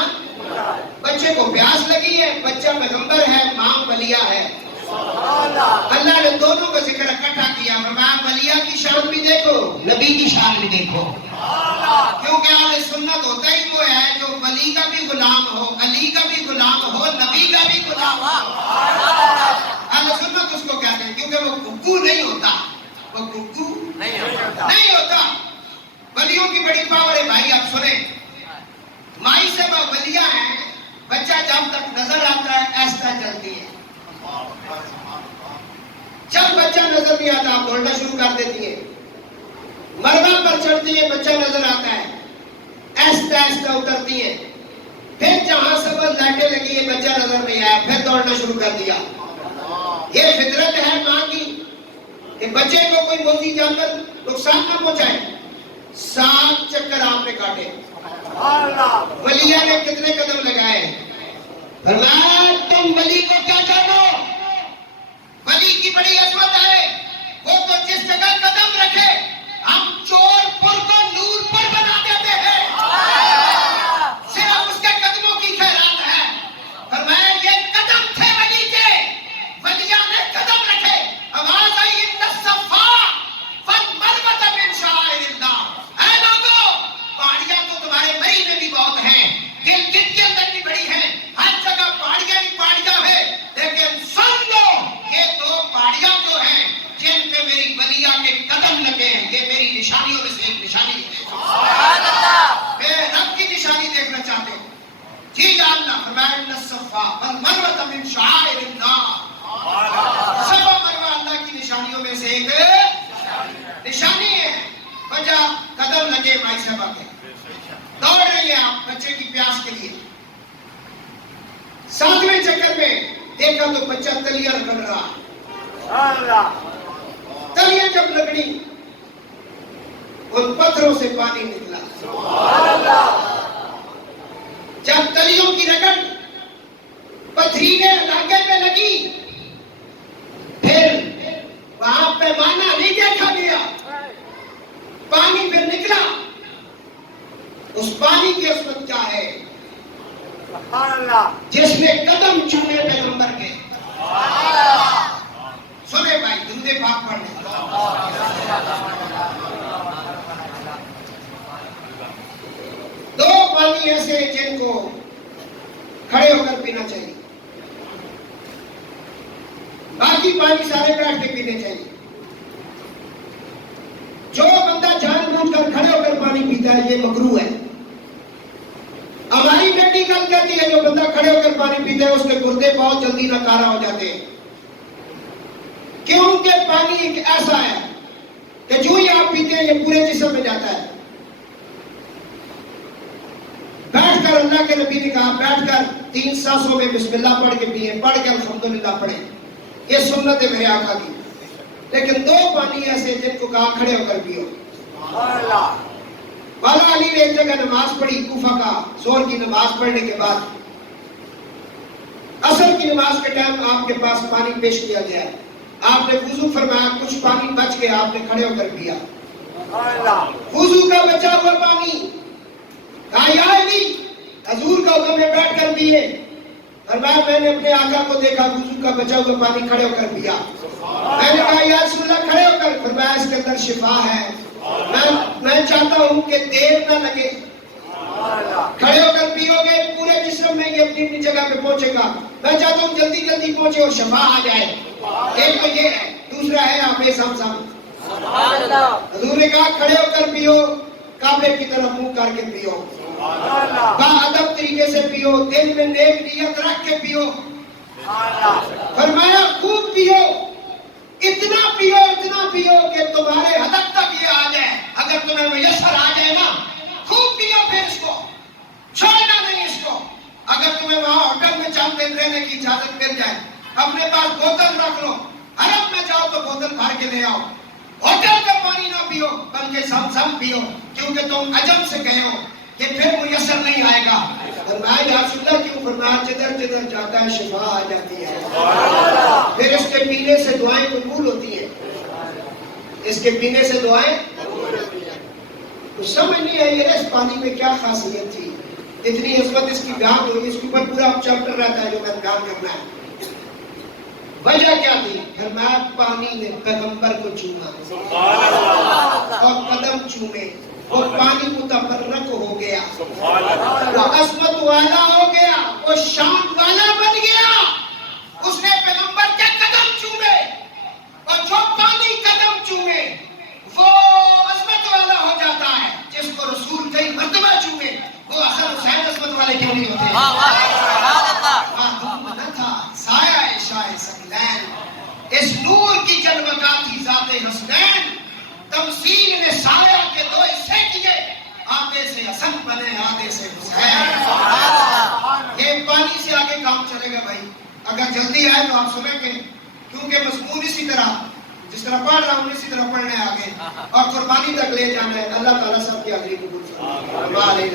بچے کو پیاس لگی ہے. بچہ پیغمبر ہے، ماں ولیہ ہے. اللہ نے دونوں کا ذکر اکٹھا کیا. فرمایا ولیہ کی شان بھی دیکھو، نبی کی شان بھی دیکھو. کیونکہ اہل سنت ہوتا ہی وہ ہے جو ولی کا بھی غلام ہو، علی کا بھی غلام ہو، نبی کا بھی غلام ہو. اہل سنت اس کو کہتے ہیں کیونکہ وہ گگو نہیں ہوتا. وہ گگو نہیں ہوتا. نہیں ہوتا. ولیوں کی بڑی پاور ہے بھائی. آپ سنیں, مائی صاحبہ ولیہ ہیں, بچہ جب تک نظر آتا ہے ایسا چلتی ہے. جب بچہ نظر نہیں آتا آپ دوڑنا شروع کر دیتی ہیں. مروا پر چڑھتی ہے, بچہ نظر آتا ہے, ایسا ایسا اترتی ہے. پھر جہاں سبز لائٹیں لگی ہے بچہ نظر نہیں آیا, پھر دوڑنا شروع کر دیا. یہ فطرت ہے ماں کی کہ بچے کو کوئی موذی جانور نقصان نہ پہنچائے. 7 چکر آپ نے کاٹے. ولیہ نے کتنے قدم لگائے؟ فرمایا تم ولی کو کیا جانو؟ ولی کی بڑی عظمت ہے, وہ تو جس جگہ قدم رکھے ہم چور پر کو نور پر بنا دیتے ہیں. صرف اس کے قدموں کی خیرات ہے. فرمایا یہ قدم تھے ولی کے, ولیہ نے قدم رکھے. آواز آئی ان الصفا والمروہ من شعائر اللہ. اے لوگوں, پہاڑیاں تو تمہارے مری میں بھی بہت ہیں, دل کے اندر بھی بڑی ہیں, ہر جگہ پہاڑیاں ہی پہاڑیاں ہیں, لیکن سن لو یہ 2 پہاڑیاں جو ہیں جن پہ میری ولیہ کے قدم لگے ہیں, یہ میری نشانیوں میں سے ایک نشانی ہے. سبحان اللہ. میں رب کی نشانی دیکھنا چاہتے ہوں. جی یا اللہ. فرمایا ان الصفا والمروہ من شعائر اللہ. صفا مروہ اللہ کی نشانیوں میں سے ایک نشانی ہے. وجہ قدم لگے مائی صاحبہ کے, دوڑ رہی ہے آپ بچے کی پیاس کے لیے. 7ویں چکر میں دیکھا تو بچہ تلیاں رگڑ رہا. تلیاں جب رگڑی ان پتھروں سے پانی نکلا. جب تلیوں کی رگڑ پتھریلے علاقے پہ لگی, پھر وہاں پیمانہ نہیں دیکھا گیا, پانی پھر نکلا. اس پانی کی عظمت کیا ہے؟ جس نے قدم چومے پیغمبر کے. سنے بھائی, درود پاک پڑھ لیں. دو پانی ایسے جن کو کھڑے ہو کر پینا چاہیے, باقی پانی سارے بیٹھ کے پینے چاہیے. جو بندہ جان بوجھ کر کھڑے ہو کر پانی پیتا ہے یہ مکروہ ہے. ہماری میڈیکل کہتی ہے جو بندہ کھڑے ہو کر پانی پیتا ہے اس کے گردے بہت جلدی ناکارہ ہو جاتے ہیں, کیونکہ پانی ایک ایسا ہے کہ جو ہی آپ پیتے ہیں یہ پورے جسم میں جاتا ہے. بیٹھ کر اللہ کے نبی نے کہا بیٹھ کر 3 سانسوں میں بسم اللہ پڑھ کے پیئے, پڑھ کے الحمدللہ پڑھیں, یہ سنت ہے میرے آقا کی. لیکن 2 پانی ایسے جن کو کہا کھڑے ہو کر پیو. مولا علی نے ایک جگہ نماز پڑھی کوفہ کا, زہر کی نماز پڑھنے کے بعد عصر کی نماز کے ٹائم آپ کے پاس پانی پیش کیا گیا. آپ نے وضو فرمایا, کچھ پانی بچ گیا, آپ نے کھڑے ہو کر پیا. وضو کا بچا ہوا پانی کہا یا علی حضور کا حکم میں بیٹھ کر پیے. فرمایا میں نے اپنے آقا کو دیکھا وضو کا بچا ہوا پانی کھڑے ہو کر پیا. میں نے کہا یا رسول اللہ کھڑے ہو کر. فرمایا اس کے اندر شفا ہے, میں چاہتا ہوں کہ دیر نہ لگے, کھڑے ہو کر پیو گے پورے جسم میں یہ اپنی اپنی جگہ پہ پہنچے گا. میں چاہتا ہوں جلدی جلدی پہنچے اور شفا آ جائے. ایک تو یہ ہے, دوسرا ہے آپ سم حضور نے کہا کھڑے ہو کر پیو, کعبے کی طرف منہ کر کے پیو, باادب طریقے سے پیو, دل میں نیک نیت رکھ کے پیو. فرمایا خوب پیو, اتنا پیو کہ تمہارے ہدف تک یہ آ جائے. اگر تمہیں میسر آ جائے نا خوب پیو, پھر اس کو چھوڑنا نہیں. اس کو اگر تمہیں وہاں ہوٹل میں چند دن رہنے کی اجازت مل جائے, اپنے پاس بوتل رکھ لو, حرم میں جاؤ تو بوتل بھر کے لے آؤ. ہوٹل کا پانی نہ پیو بلکہ زمزم پیو, کیونکہ تم عجم سے گئے ہو کہ پھر میسر نہیں آئے گا. فرمایا یا رسول اللہ کیوں؟ فرمایا جدھر جدھر جاتا ہے شفا آ جاتی ہے. پھر اس کے پینے سے دعائیں قبول ہوتی ہیں, اس کے پینے سے دعائیں تو سمجھ نہیں آئی ہے اس پانی میں کیا خاصیت تھی, اتنی عظمت اس کی بیان ہوئی. اس کے اوپر پورا چیپٹر رہتا ہے جو میں بیان کرنا ہے. وجہ کیا تھی؟ فرمایا پانی نے پیغمبر کو چوما اور قدم چومے, وہ پانی متبرک ہو گیا, وہ عظمت والا ہو گیا, وہ شان والا بن گیا. اس نے پیغمبر کے قدم چومے, اور جو پانی قدم چومے وہ سایہ کے دو حصے کیے، آدھے سے حسن بنے آدھے سے حسین۔ یہ پانی سے آگے کام چلے گا بھائی، اگر جلدی آئے تو آپ سنیں گے، کیونکہ مضمون اسی طرح جس طرح پڑھ رہا ہوں اسی طرح پڑھنے آگے اور قربانی تک لے جانا ہے۔ اللہ تعالیٰ سب کی حاضری قبول فرمائے۔